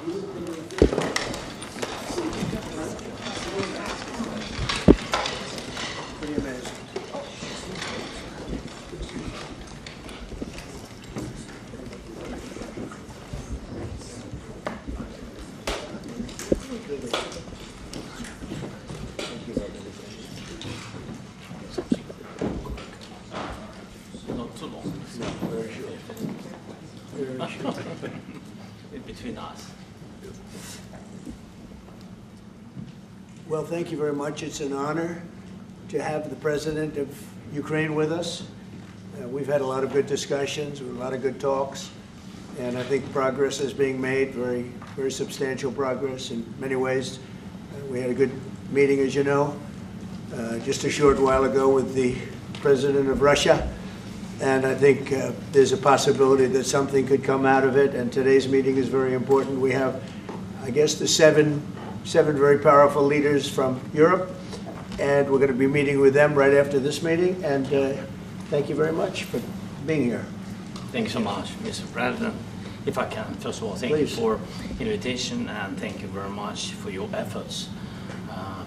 Pretty amazing. Not too long. No, very short. Very short. Between us. Well, thank you very much. It's an honor to have the President of Ukraine with us. We've had a lot of good discussions, a lot of good talks, and I think progress is being made, very, very substantial progress in many ways. We had a good meeting, as you know, just a short while ago with the President of Russia, and I think there's a possibility that something could come out of it, and today's meeting is very important. We have, I guess, the seven very powerful leaders from Europe, and we're going to be meeting with them right after this meeting, and thank you very much for being here. Thank you so much, Mr. President. If I can, first of all, thank Please. you for invitation, and thank you very much for your efforts,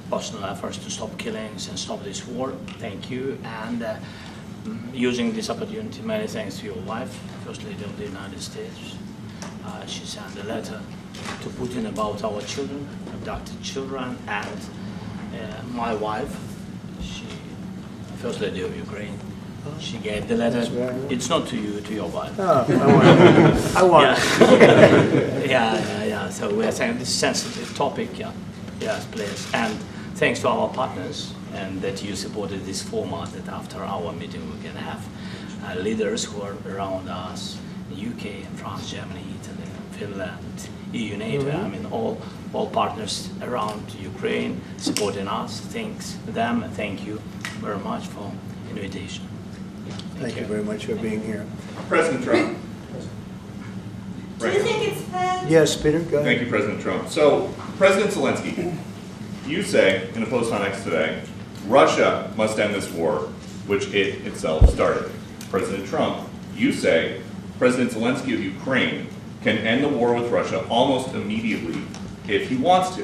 personal efforts to stop killings and stop this war. Thank you, and using this opportunity, many thanks to your wife, First Lady of the United States. She sent a letter to Putin about our children, abducted children, and my wife, she, First Lady of Ukraine, she gave the letter. It's not to you, to your wife. Oh, I want it. Yeah. So we are saying this sensitive topic, yeah. Yes, please. And thanks to our partners, and that you supported this format, that after our meeting we can have leaders who are around us, UK, France, Germany, Italy, Finland, EU, NATO, I mean all partners around Ukraine supporting us. Thanks to them, and thank you very much for invitation. Thank you very much for being here. President Trump. Do you think it's fair? Yes, Peter, go ahead. Thank you, President Trump. So, President Zelensky, you say in a post on X today, Russia must end this war, which it itself started. President Trump, you say President Zelensky of Ukraine can end the war with Russia almost immediately if he wants to,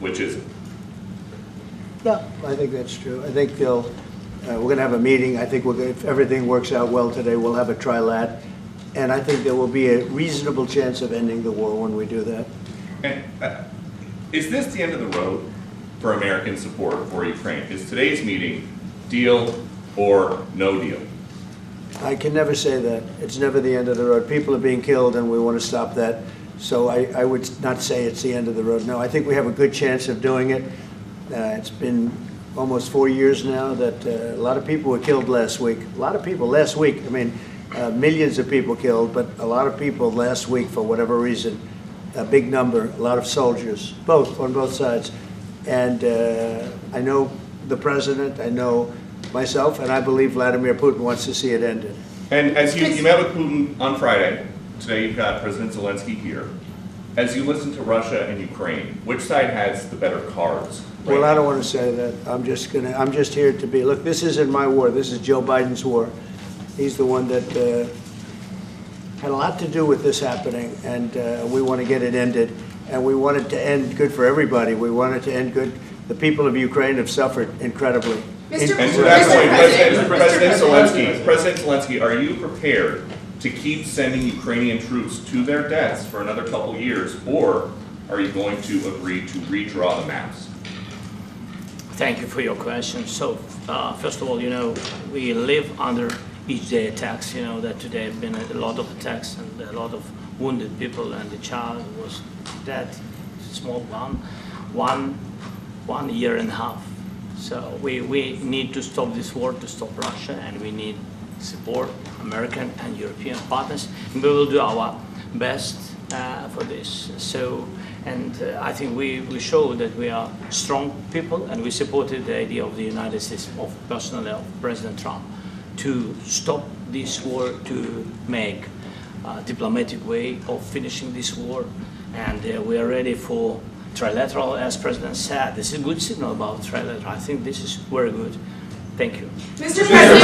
which is it? Yeah, I think that's true. I think they'll. We're going to have a meeting. I think if everything works out well today, we'll have a trilat. And I think there will be a reasonable chance of ending the war when we do that. And is this the end of the road for American support for Ukraine? Is today's meeting deal or no deal? I can never say that. It's never the end of the road. People are being killed, and we want to stop that. So I would not say it's the end of the road. No, I think we have a good chance of doing it. It's been almost 4 years now that a lot of people were killed last week. A lot of people last week. I mean, millions of people killed, but a lot of people last week for whatever reason. A big number, a lot of soldiers, on both sides. And I know the president, I know myself, and I believe Vladimir Putin wants to see it ended. And as you met with Putin on Friday, today you've got President Zelensky here. As you listen to Russia and Ukraine, which side has the better cards? Right? Well, I don't want to say that. I'm just here to be. Look, this isn't my war. This is Joe Biden's war. He's the one that had a lot to do with this happening, and we want to get it ended. And we want it to end good for everybody. We want it to end good. The people of Ukraine have suffered incredibly. And to that point, President Zelensky, are you prepared to keep sending Ukrainian troops to their deaths for another couple years, or are you going to agree to redraw the maps? Thank you for your question. So, first of all, we live under each day attacks. That today have been a lot of attacks and a lot of wounded people, and the child was dead, small one year and a half. So we need to stop this war, to stop Russia, and we need support American and European partners. And we will do our best for this. So, and I think we show that we are strong people, and we supported the idea of the United States, personally of President Trump, to stop this war, to make a diplomatic way of finishing this war. And we are ready for trilateral, as President said. This is a good signal about trilateral. I think this is very good. Thank you. Mr. President.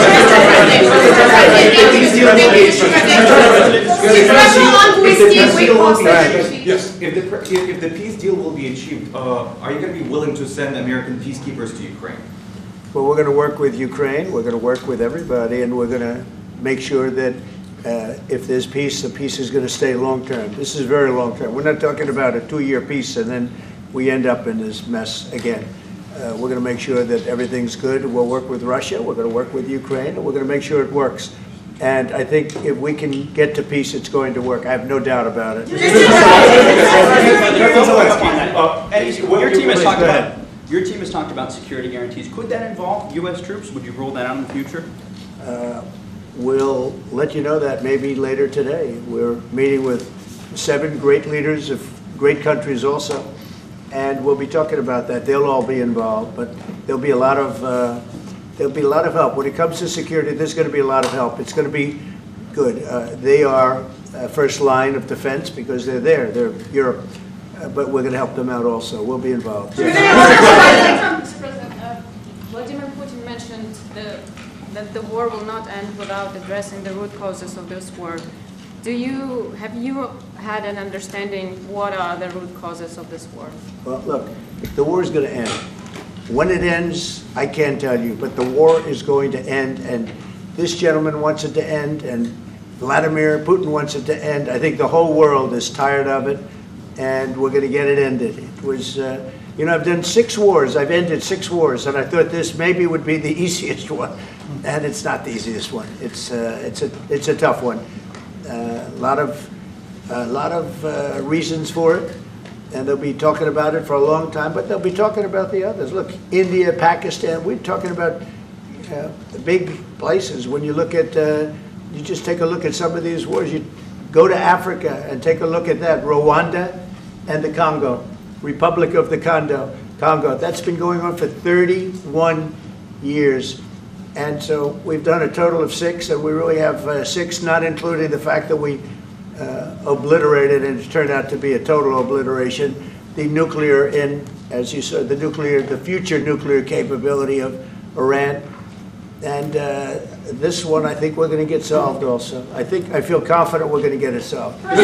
Yes. If the peace deal will be achieved, are you going to be willing to send American peacekeepers to Ukraine? Well, we're going to work with Ukraine. We're going to work with everybody, and we're going to make sure that if there's peace, the peace is going to stay long term. This is very long term. We're not talking about a 2-year peace and then we end up in this mess again. We're going to make sure that everything's good. We'll work with Russia. We're going to work with Ukraine, and we're going to make sure it works. And I think if we can get to peace, it's going to work. I have no doubt about it. Your team has talked about security guarantees. Could that involve U.S. troops? Would you roll that out in the future? We'll let you know that maybe later today. We're meeting with 7 great leaders of great countries also, and we'll be talking about that. They'll all be involved, but there'll be a lot of help. When it comes to security, there's going to be a lot of help. It's going to be good. They are first line of defense because they're there. They're Europe. But we're going to help them out also. We'll be involved. Mr. President, Vladimir Putin mentioned that the war will not end without addressing the root causes of this war. Have you had an understanding what are the root causes of this war? Well, look, the war is going to end. When it ends, I can't tell you, but the war is going to end, and this gentleman wants it to end, and Vladimir Putin wants it to end. I think the whole world is tired of it, and we're going to get it ended. It was, I've done 6 wars. I've ended 6 wars, and I thought this maybe would be the easiest one, and it's not the easiest one. It's a tough one. A lot of reasons for it, and they'll be talking about it for a long time. But they'll be talking about the others. Look, India, Pakistan. We're talking about the big places. When you look at, you just take a look at some of these wars. You go to Africa and take a look at that. Rwanda and the Congo, Republic of the Congo. That's been going on for 31 years. And so we've done a total of 6, and we really have 6, not including the fact that we obliterated, and it turned out to be a total obliteration, the nuclear, as you said, the future nuclear capability of Iran. And this one, I think we're going to get solved also. I feel confident we're going to get it solved. Thank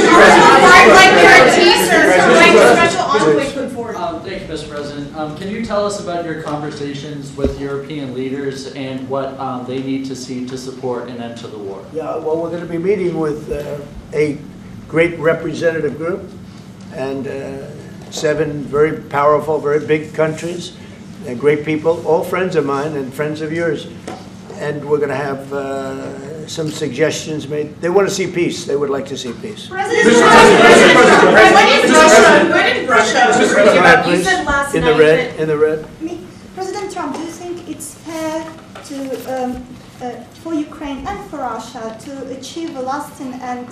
you, Mr. President. Can you tell us about your conversations with European leaders and what they need to see to support an end to the war? Yeah, well, we're going to be meeting with a great representative group and 7 very powerful, very big countries and great people, all friends of mine and friends of yours. And we're going to have some suggestions made. They want to see peace. They would like to see peace. President, you said last in night in the red. President Trump, do you think it's fair to for Ukraine and for Russia to achieve a lasting and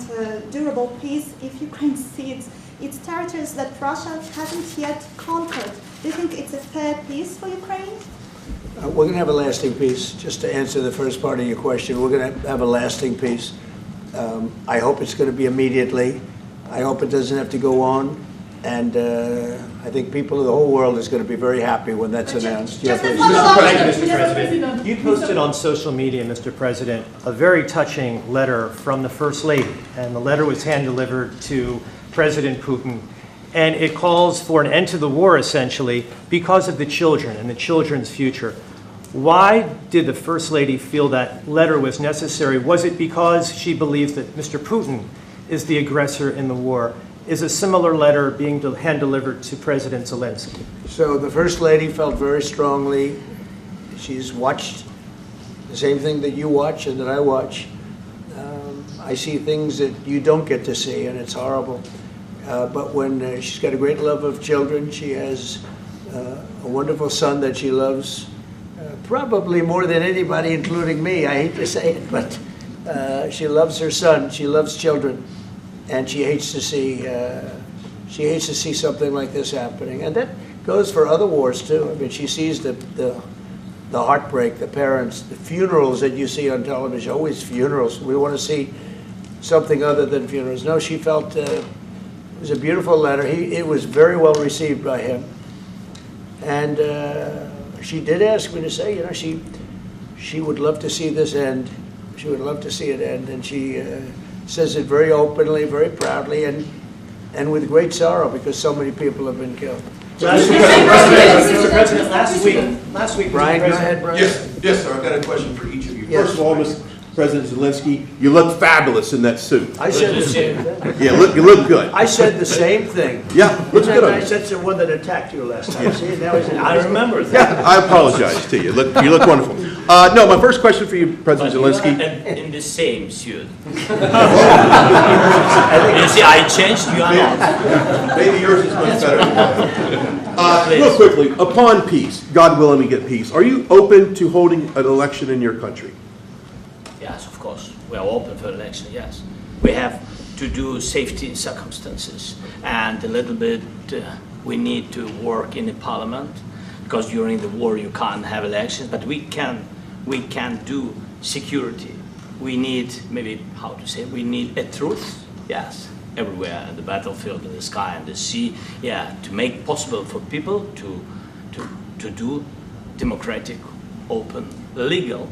durable peace if Ukraine cedes its territories that Russia hasn't yet conquered? Do you think it's a fair peace for Ukraine? We're going to have a lasting peace. Just to answer the first part of your question, we're going to have a lasting peace. I hope it's going to be immediately. I hope it doesn't have to go on. And I think people of the whole world is going to be very happy when that's announced. Thank you, Mr. President. You posted on social media, Mr. President, a very touching letter from the First Lady. And the letter was hand-delivered to President Putin. And it calls for an end to the war, essentially, because of the children and the children's future. Why did the First Lady feel that letter was necessary? Was it because she believes that Mr. Putin is the aggressor in the war? Is a similar letter being hand-delivered to President Zelensky? So the First Lady felt very strongly. She's watched the same thing that you watch and that I watch. I see things that you don't get to see, and it's horrible. But when she's got a great love of children, she has a wonderful son that she loves, probably more than anybody, including me. I hate to say it, but she loves her son. She loves children, and she hates to see something like this happening. And that goes for other wars too. I mean, she sees the heartbreak, the parents, the funerals that you see on television. Always funerals. We want to see something other than funerals. No, she felt. It was a beautiful letter. It was very well received by him. And she did ask me to say, she would love to see this end She would love to see it end, and she says it very openly, very proudly, and with great sorrow because so many people have been killed. Mr. President, last week, Brian, Mr. go ahead, Brian. Yes, sir. I've got a question for each of you. Yes. First of all, Mr. President Zelensky, you look fabulous in that suit. I said the same thing. Yeah, you look good. I said the same thing. Yeah, looks good on I you. said the one that attacked you last time. Yeah. See, now he's I remember Yeah, I apologize to you. You look wonderful. No, my first question for you, President Zelensky. In the same suit. You see, I changed, you are not. Maybe yours is much better. Real quickly, upon peace, God willing we get peace, are you open to holding an election in your country? Yes, of course. We are open for election, yes. We have to do safety circumstances, and a little bit we need to work in the parliament, because during the war you can't have elections, but we can do security. We need, maybe, how to say, we need a truth, yes, everywhere, in the battlefield, in the sky, in the sea, yeah, to make possible for people to do democratic, open, legal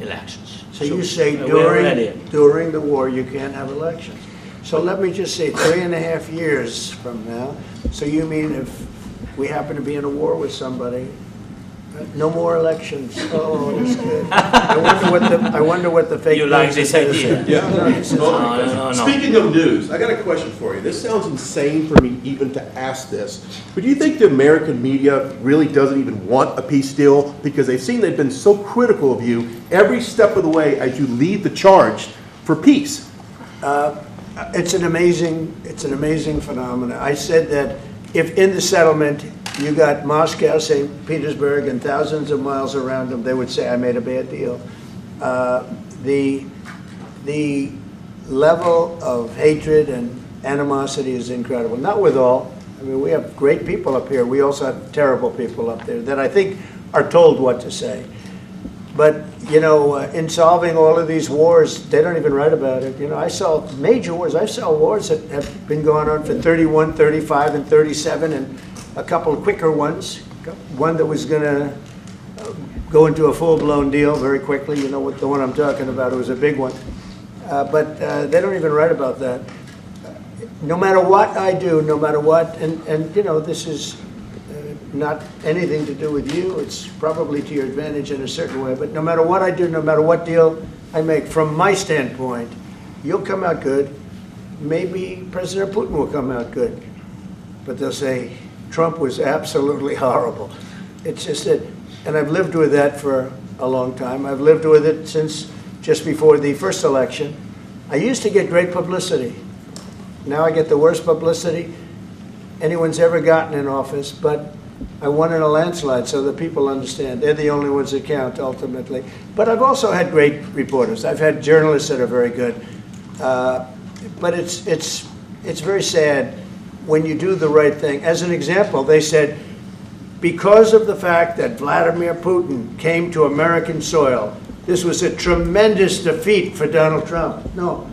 elections. So you say we're ready. during the war you can't have elections. So let me just say 3.5 years from now, so you mean if we happen to be in a war with somebody, no more elections. Oh, that's good. I wonder what the fake You like this idea? Yeah. No. Speaking of news, I got a question for you. This sounds insane for me even to ask this, but do you think the American media really doesn't even want a peace deal because they've seen they've been so critical of you every step of the way as you lead the charge for peace? It's an amazing phenomenon. I said that if in the settlement you got Moscow, St. Petersburg, and thousands of miles around them, they would say, I made a bad deal. The level of hatred and animosity is incredible. Not with all. I mean, we have great people up here. We also have terrible people up there that I think are told what to say. But, you know, in solving all of these wars, they don't even write about it. You know, I saw major wars. I saw wars that have been going on for 31, 35, and 37, and a couple of quicker ones. One that was going to go into a full-blown deal very quickly. You know what the one I'm talking about. It was a big one. But they don't even write about that. No matter what I do, no matter what, and you know, this is not anything to do with you. It's probably to your advantage in a certain way. But no matter what I do, no matter what deal I make, from my standpoint, you'll come out good. Maybe President Putin will come out good. But they'll say, Trump was absolutely horrible. It's just that, and I've lived with that for a long time. I've lived with it since just before the first election. I used to get great publicity. Now I get the worst publicity anyone's ever gotten in office, but I won in a landslide, so that people understand. They're the only ones that count, ultimately. But I've also had great reporters. I've had journalists that are very good. But it's very sad when you do the right thing. As an example, they said, because of the fact that Vladimir Putin came to American soil, this was a tremendous defeat for Donald Trump. No,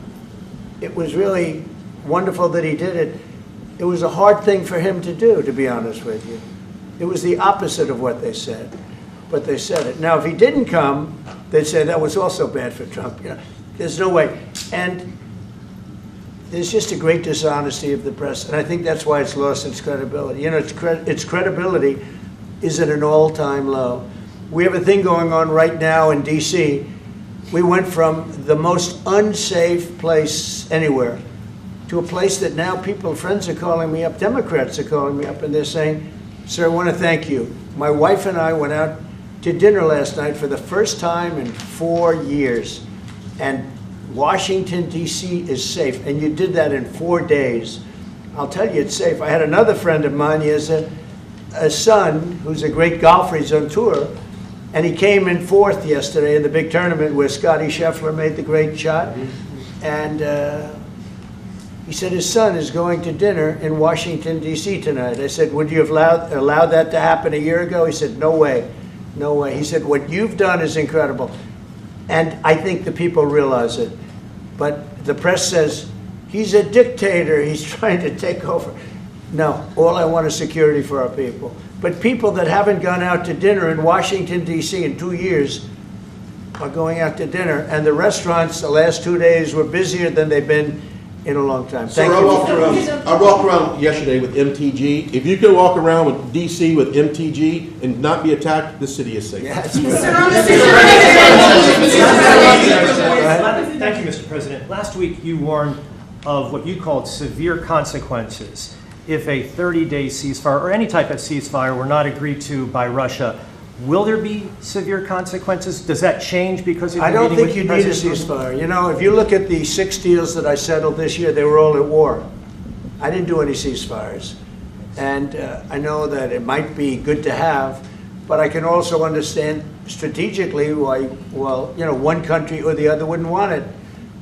it was really wonderful that he did it. It was a hard thing for him to do, to be honest with you. It was the opposite of what they said, but they said it. Now, if he didn't come, they'd say that was also bad for Trump. You know, there's no way. And there's just a great dishonesty of the press, and I think that's why it's lost its credibility. You know, its credibility is at an all-time low. We have a thing going on right now in D.C. We went from the most unsafe place anywhere to a place that now friends are calling me up, Democrats are calling me up, and they're saying, sir, I want to thank you. My wife and I went out to dinner last night for the first time in 4 years, and Washington, D.C. is safe, and you did that in 4 days. I'll tell you, it's safe. I had another friend of mine. He has a son who's a great golfer. He's on tour, and he came in 4th yesterday in the big tournament where Scotty Scheffler made the great shot, and he said his son is going to dinner in Washington, D.C. tonight. I said, would you have allowed that to happen a year ago? He said, no way, no way. He said, what you've done is incredible. And I think the people realize it. But the press says, he's a dictator, he's trying to take over. No, all I want is security for our people. But people that haven't gone out to dinner in Washington, D.C. in 2 years, are going out to dinner, and the restaurants the last 2 days were busier than they've been in a long time. Sir, Thank I you. walked around yesterday with MTG. If you can walk around with DC with MTG and not be attacked, the city is safe. Thank you, Mr. President. Last week, you warned of what you called severe consequences if a 30-day ceasefire or any type of ceasefire were not agreed to by Russia. Will there be severe consequences? Does that change because of I your don't meeting think with you need a President Putin? ceasefire. You know, if you look at the 6 deals that I settled this year, they were all at war. I didn't do any ceasefires. And I know that it might be good to have, but I can also understand strategically why, well, you know, one country or the other wouldn't want it.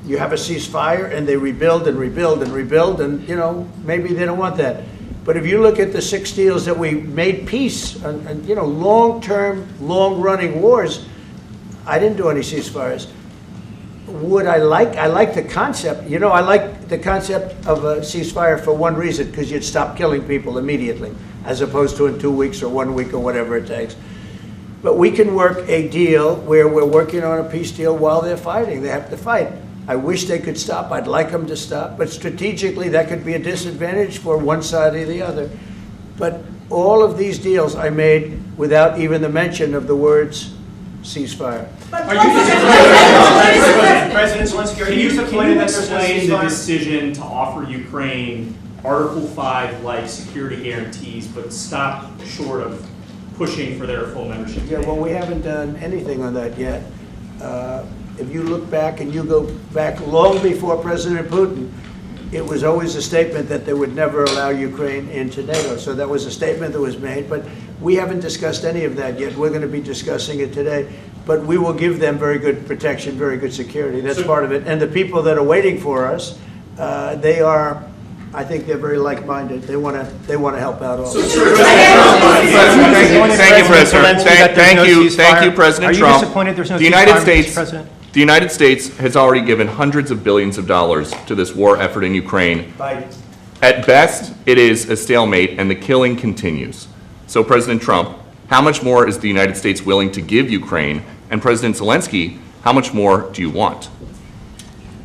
You have a ceasefire and they rebuild and rebuild and rebuild, and, you know, maybe they don't want that. But if you look at the 6 deals that we made peace and you know, long-term, long-running wars, I didn't do any ceasefires. Would I like the concept, you know, I like the concept of a ceasefire for one reason, because you'd stop killing people immediately, as opposed to in 2 weeks or 1 week or whatever it takes. But we can work a deal where we're working on a peace deal while they're fighting. They have to fight. I wish they could stop. I'd like them to stop. But strategically, that could be a disadvantage for one side or the other. But all of these deals I made without even the mention of the words ceasefire. President Zelensky, are you disappointed that there's no explain the ceasefire? decision to offer Ukraine Article 5-like security guarantees, but stop short of pushing for their full membership? Yeah, well, we haven't done anything on that yet. If you look back and you go back long before President Putin, it was always a statement that they would never allow Ukraine into NATO. So that was a statement that was made, but we haven't discussed any of that yet. We're going to be discussing it today. But we will give them very good protection, very good security. That's part of it. And the people that are waiting for us, they are, I think they're very like-minded. They want to help out all. Thank you, President. Thank you, President Trump. Are you disappointed there's no The United States has already given hundreds of billions of dollars to this war effort in Ukraine. At best, it is a stalemate, and the killing continues. So, President Trump, how much more is the United States willing to give Ukraine? And President Zelensky, how much more do you want?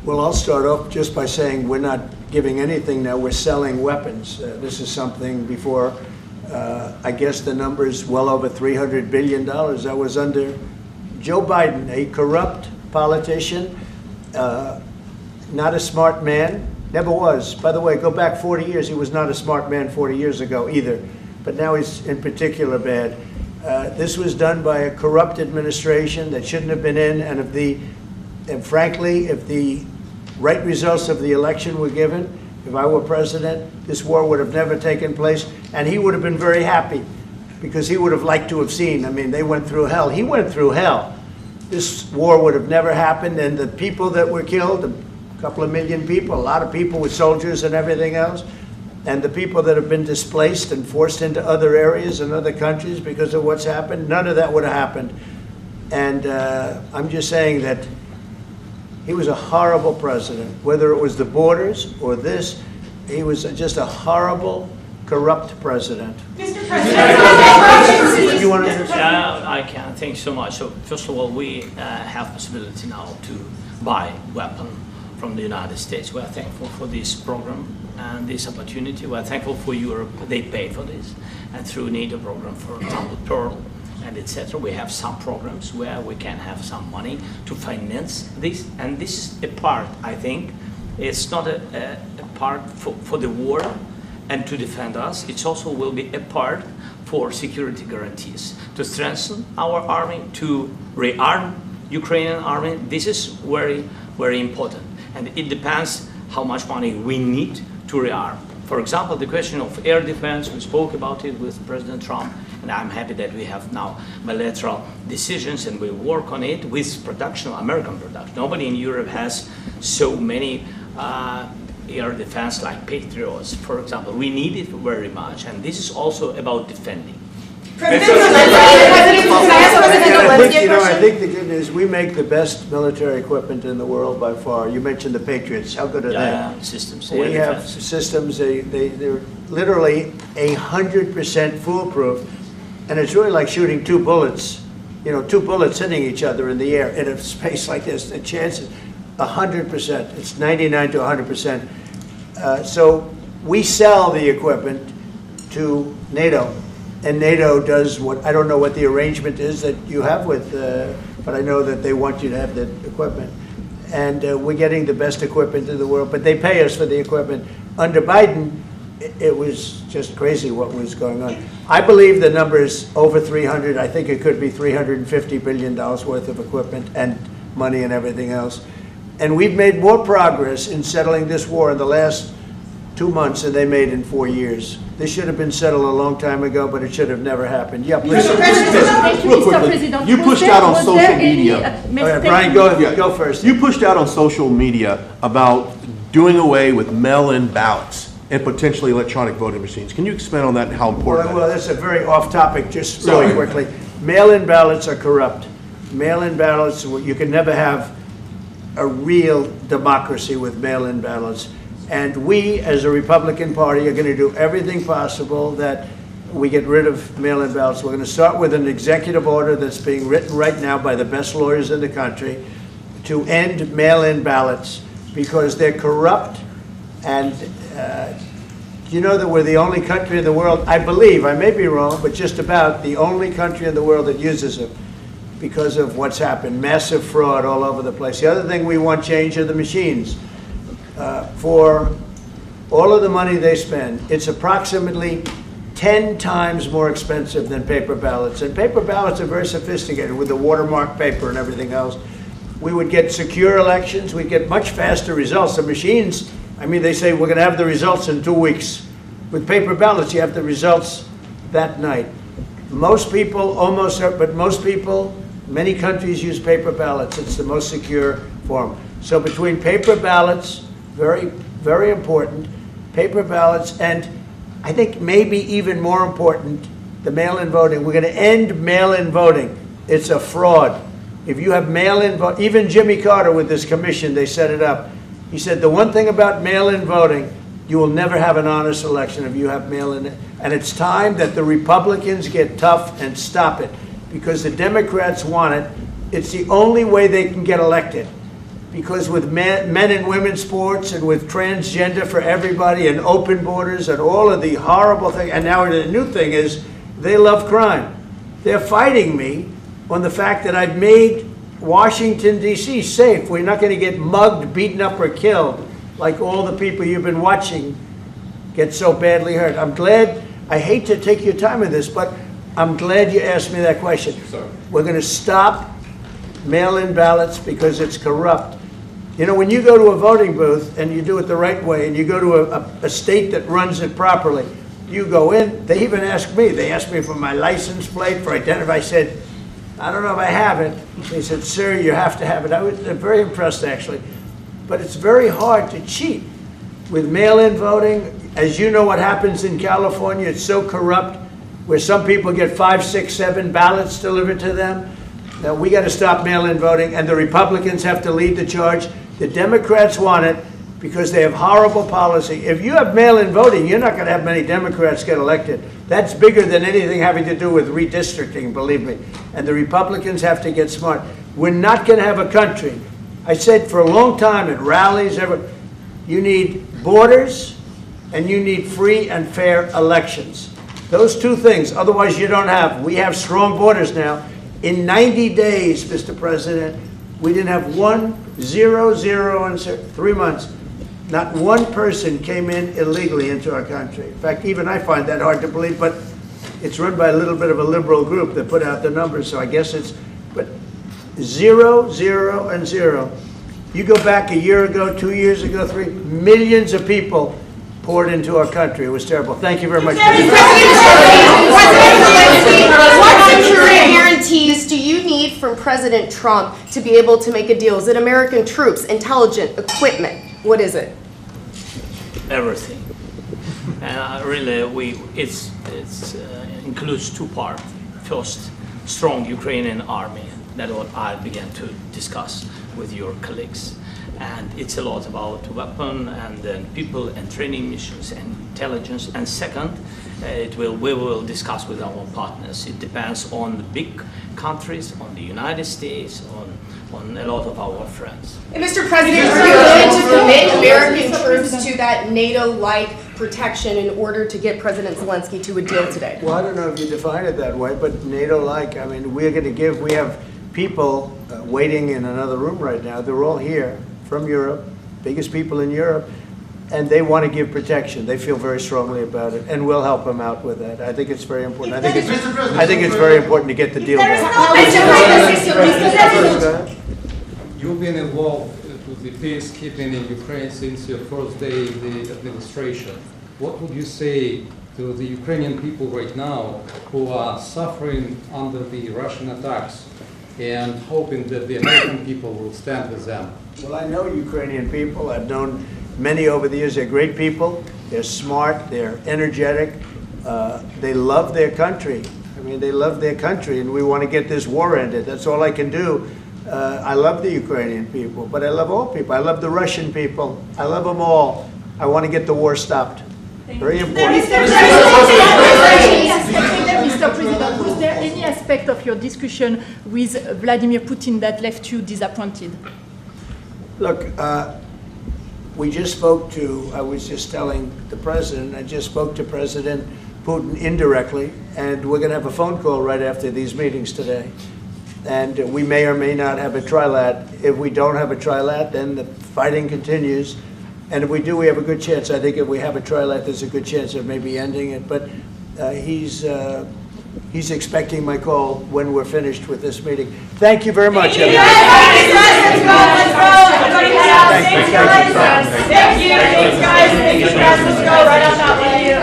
Well, I'll start off just by saying we're not giving anything now. We're selling weapons. This is something before, I guess the number is well over $300 billion. That was under Joe Biden, a corrupt politician, not a smart man, never was. By the way, go back 40 years, he was not a smart man 40 years ago either, but now he's in particular bad. This was done by a corrupt administration that shouldn't have been in, and frankly, if the right results of the election were given, if I were president, this war would have never taken place, and he would have been very happy, because he would have liked to have seen. I mean, they went through hell. He went through hell. This war would have never happened, and the people that were killed, a couple of million people, a lot of people with soldiers and everything else, and the people that have been displaced and forced into other areas and other countries because of what's happened, none of that would have happened. And I'm just saying that he was a horrible president, whether it was the borders or this, he was just a horrible, corrupt president. Mr. You want to I can. Thank you so much. So first of all, we have possibility now to buy weapon from the United States. We are thankful for this program and this opportunity. We are thankful for Europe. They pay for this, and through NATO program, for example, Pearl and etc. We have some programs where we can have some money to finance this, and this is a part. I think it's not a part for the war and to defend us. It also will be a part for security guarantees, to strengthen our army, to rearm Ukrainian army. This is very, very important. And it depends how much money we need to rearm. For example, the question of air defense, we spoke about it with President Trump, and I'm happy that we have now bilateral decisions and we work on it with production, American production. Nobody in Europe has so many air defense like Patriots, for example. We need it very much, and this is also about defending. I think the good news, we make the best military equipment in the world by far. You mentioned the Patriots. How good are they? Systems. We have systems, they're literally 100% foolproof. And it's really like shooting 2 bullets you know, 2 bullets hitting each other in the air in a space like this. The chances, 100%. It's 99 to 100%. So we sell the equipment to NATO, and NATO does what, I don't know what the arrangement is that you have with, but I know that they want you to have the equipment. And we're getting the best equipment in the world, but they pay us for the equipment. Under Biden, it was just crazy what was going on. I believe the number is over 300. I think it could be $350 billion worth of equipment and money and everything else. And we've made more progress in settling this war in the last 2 months than they made in 4 years. This should have been settled a long time ago, but it should have never happened. Yeah, please. Real quickly, you pushed out on social media. Brian, go first. You pushed out on social media about doing away with mail-in ballots and potentially electronic voting machines. Can you expand on that and how important Well, that's a very off-topic, just really quickly. Mail-in ballots are corrupt. Mail-in ballots, you can never have a real democracy with mail-in ballots. And we, as a Republican Party, are going to do everything possible that we get rid of mail-in ballots. We're going to start with an executive order that's being written right now by the best lawyers in the country to end mail-in ballots because they're corrupt. And you know that we're the only country in the world, I believe, I may be wrong, but just about the only country in the world that uses them because of what's happened. Massive fraud all over the place. The other thing we want change are the machines. For all of the money they spend, it's approximately 10 times more expensive than paper ballots. And paper ballots are very sophisticated with the watermark paper and everything else. We would get secure elections. We'd get much faster results. The machines, I mean, they say we're going to have the results in 2 weeks. With paper ballots, you have the results that night. Most people, but most people, many countries use paper ballots. It's the most secure form. So between paper ballots, very, very important, paper ballots, and I think maybe even more important, the mail-in voting. We're going to end mail-in voting. It's a fraud. If you have mail-in vote, even Jimmy Carter with this commission, they set it up. He said the one thing about mail-in voting, you will never have an honest election if you have mail-in. And it's time that the Republicans get tough and stop it because the Democrats want it. It's the only way they can get elected. Because with men and women's sports and with transgender for everybody and open borders and all of the horrible things, and now the new thing is they love crime. They're fighting me on the fact that I've made Washington, D.C. safe. We're not going to get mugged, beaten up, or killed like all the people you've been watching get so badly hurt. I'm glad, I hate to take your time with this, but I'm glad you asked me that question. Sorry. We're going to stop mail-in ballots because it's corrupt. You know, when you go to a voting booth and you do it the right way and you go to a state that runs it properly, you go in, they even ask me, they asked me for my license plate, for identity. I said, I don't know if I have it. They said, sir, you have to have it. I was very impressed, actually. But it's very hard to cheat with mail-in voting. As you know what happens in California, it's so corrupt, where some people get 5, 6, 7 ballots delivered to them. Now, we got to stop mail-in voting, and the Republicans have to lead the charge. The Democrats want it because they have horrible policy. If you have mail-in voting, you're not going to have many Democrats get elected. That's bigger than anything having to do with redistricting, believe me. And the Republicans have to get smart. We're not going to have a country. I said for a long time at rallies, you need borders and you need free and fair elections. Those two things, otherwise you don't have. We have strong borders now. In 90 days, Mr. President, we didn't have 0 in 3 months. Not one person came in illegally into our country. In fact, even I find that hard to believe, but it's run by a little bit of a liberal group that put out the numbers, so I guess it's, but 0, 0, and 0. You go back a year ago, 2 years ago, 3, millions of people poured into our country. It was terrible. Thank you very much. What security guarantees do you need from President Trump to be able to make a deal? Is it American troops, intelligence, equipment? What is it? Everything. And really, it includes 2 parts. First, strong Ukrainian army. That's what I began to discuss with your colleagues. And it's a lot about weapon and then people and training missions and intelligence. And second, we will discuss with our partners. It depends on the big countries, on the United States, on a lot of our friends. And Mr. President, are you willing to commit American troops to that NATO-like protection in order to get President Zelensky to a deal today? Well, I don't know if you define it that way, but NATO-like, I mean, we have people waiting in another room right now. They're all here from Europe, biggest people in Europe, and they want to give protection. They feel very strongly about it, and we'll help them out with that. I think it's very important. I think it's very important to get the deal done. You've been involved with the peacekeeping in Ukraine since your first day in the administration. What would you say to the Ukrainian people right now who are suffering under the Russian attacks and hoping that the American people will stand with them? Well, I know Ukrainian people. I've known many over the years. They're great people. They're smart. They're energetic. They love their country. I mean, they love their country, and we want to get this war ended. That's all I can do. I love the Ukrainian people, but I love all people. I love the Russian people. I love them all. I want to get the war stopped. Very important. Mr. President, was there any aspect of your discussion with Vladimir Putin that left you disappointed? Look, we just spoke to, I was just telling the president, I just spoke to President Putin indirectly, and we're going to have a phone call right after these meetings today. And we may or may not have a trilat. If we don't have a trilat, then the fighting continues. And if we do, we have a good chance. I think if we have a trilat, there's a good chance of maybe ending it. But he's expecting my call when we're finished with this meeting. Thank you very much. Thank you. Thanks, guys. Thank you, guys. Let's go right on top with you.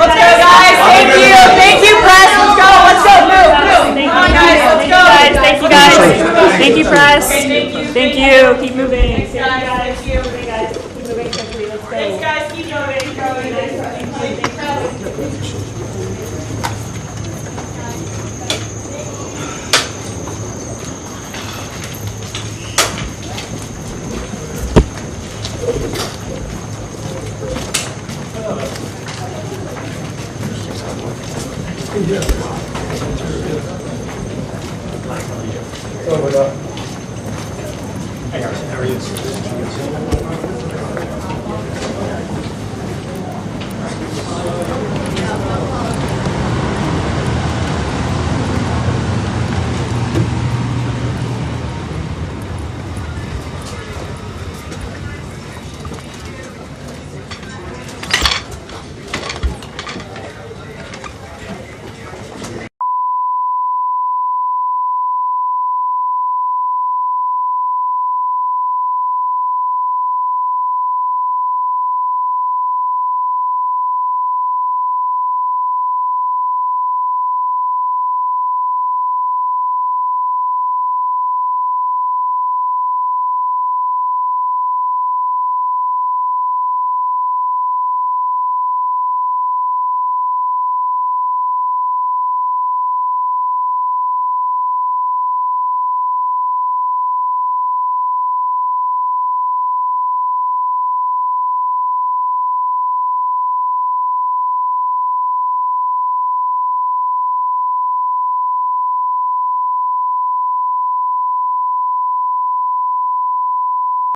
Let's go, guys. Thank you. Thank you, press. Let's go. Let's go. Move. Come on, guys. Let's go. Thank you, guys. Thank you, press. Thank you. Keep moving. Thanks, guys. Thank you. Hey, guys. Keep moving quickly. Let's go. Thanks, guys. Keep going. Keep going. Oh,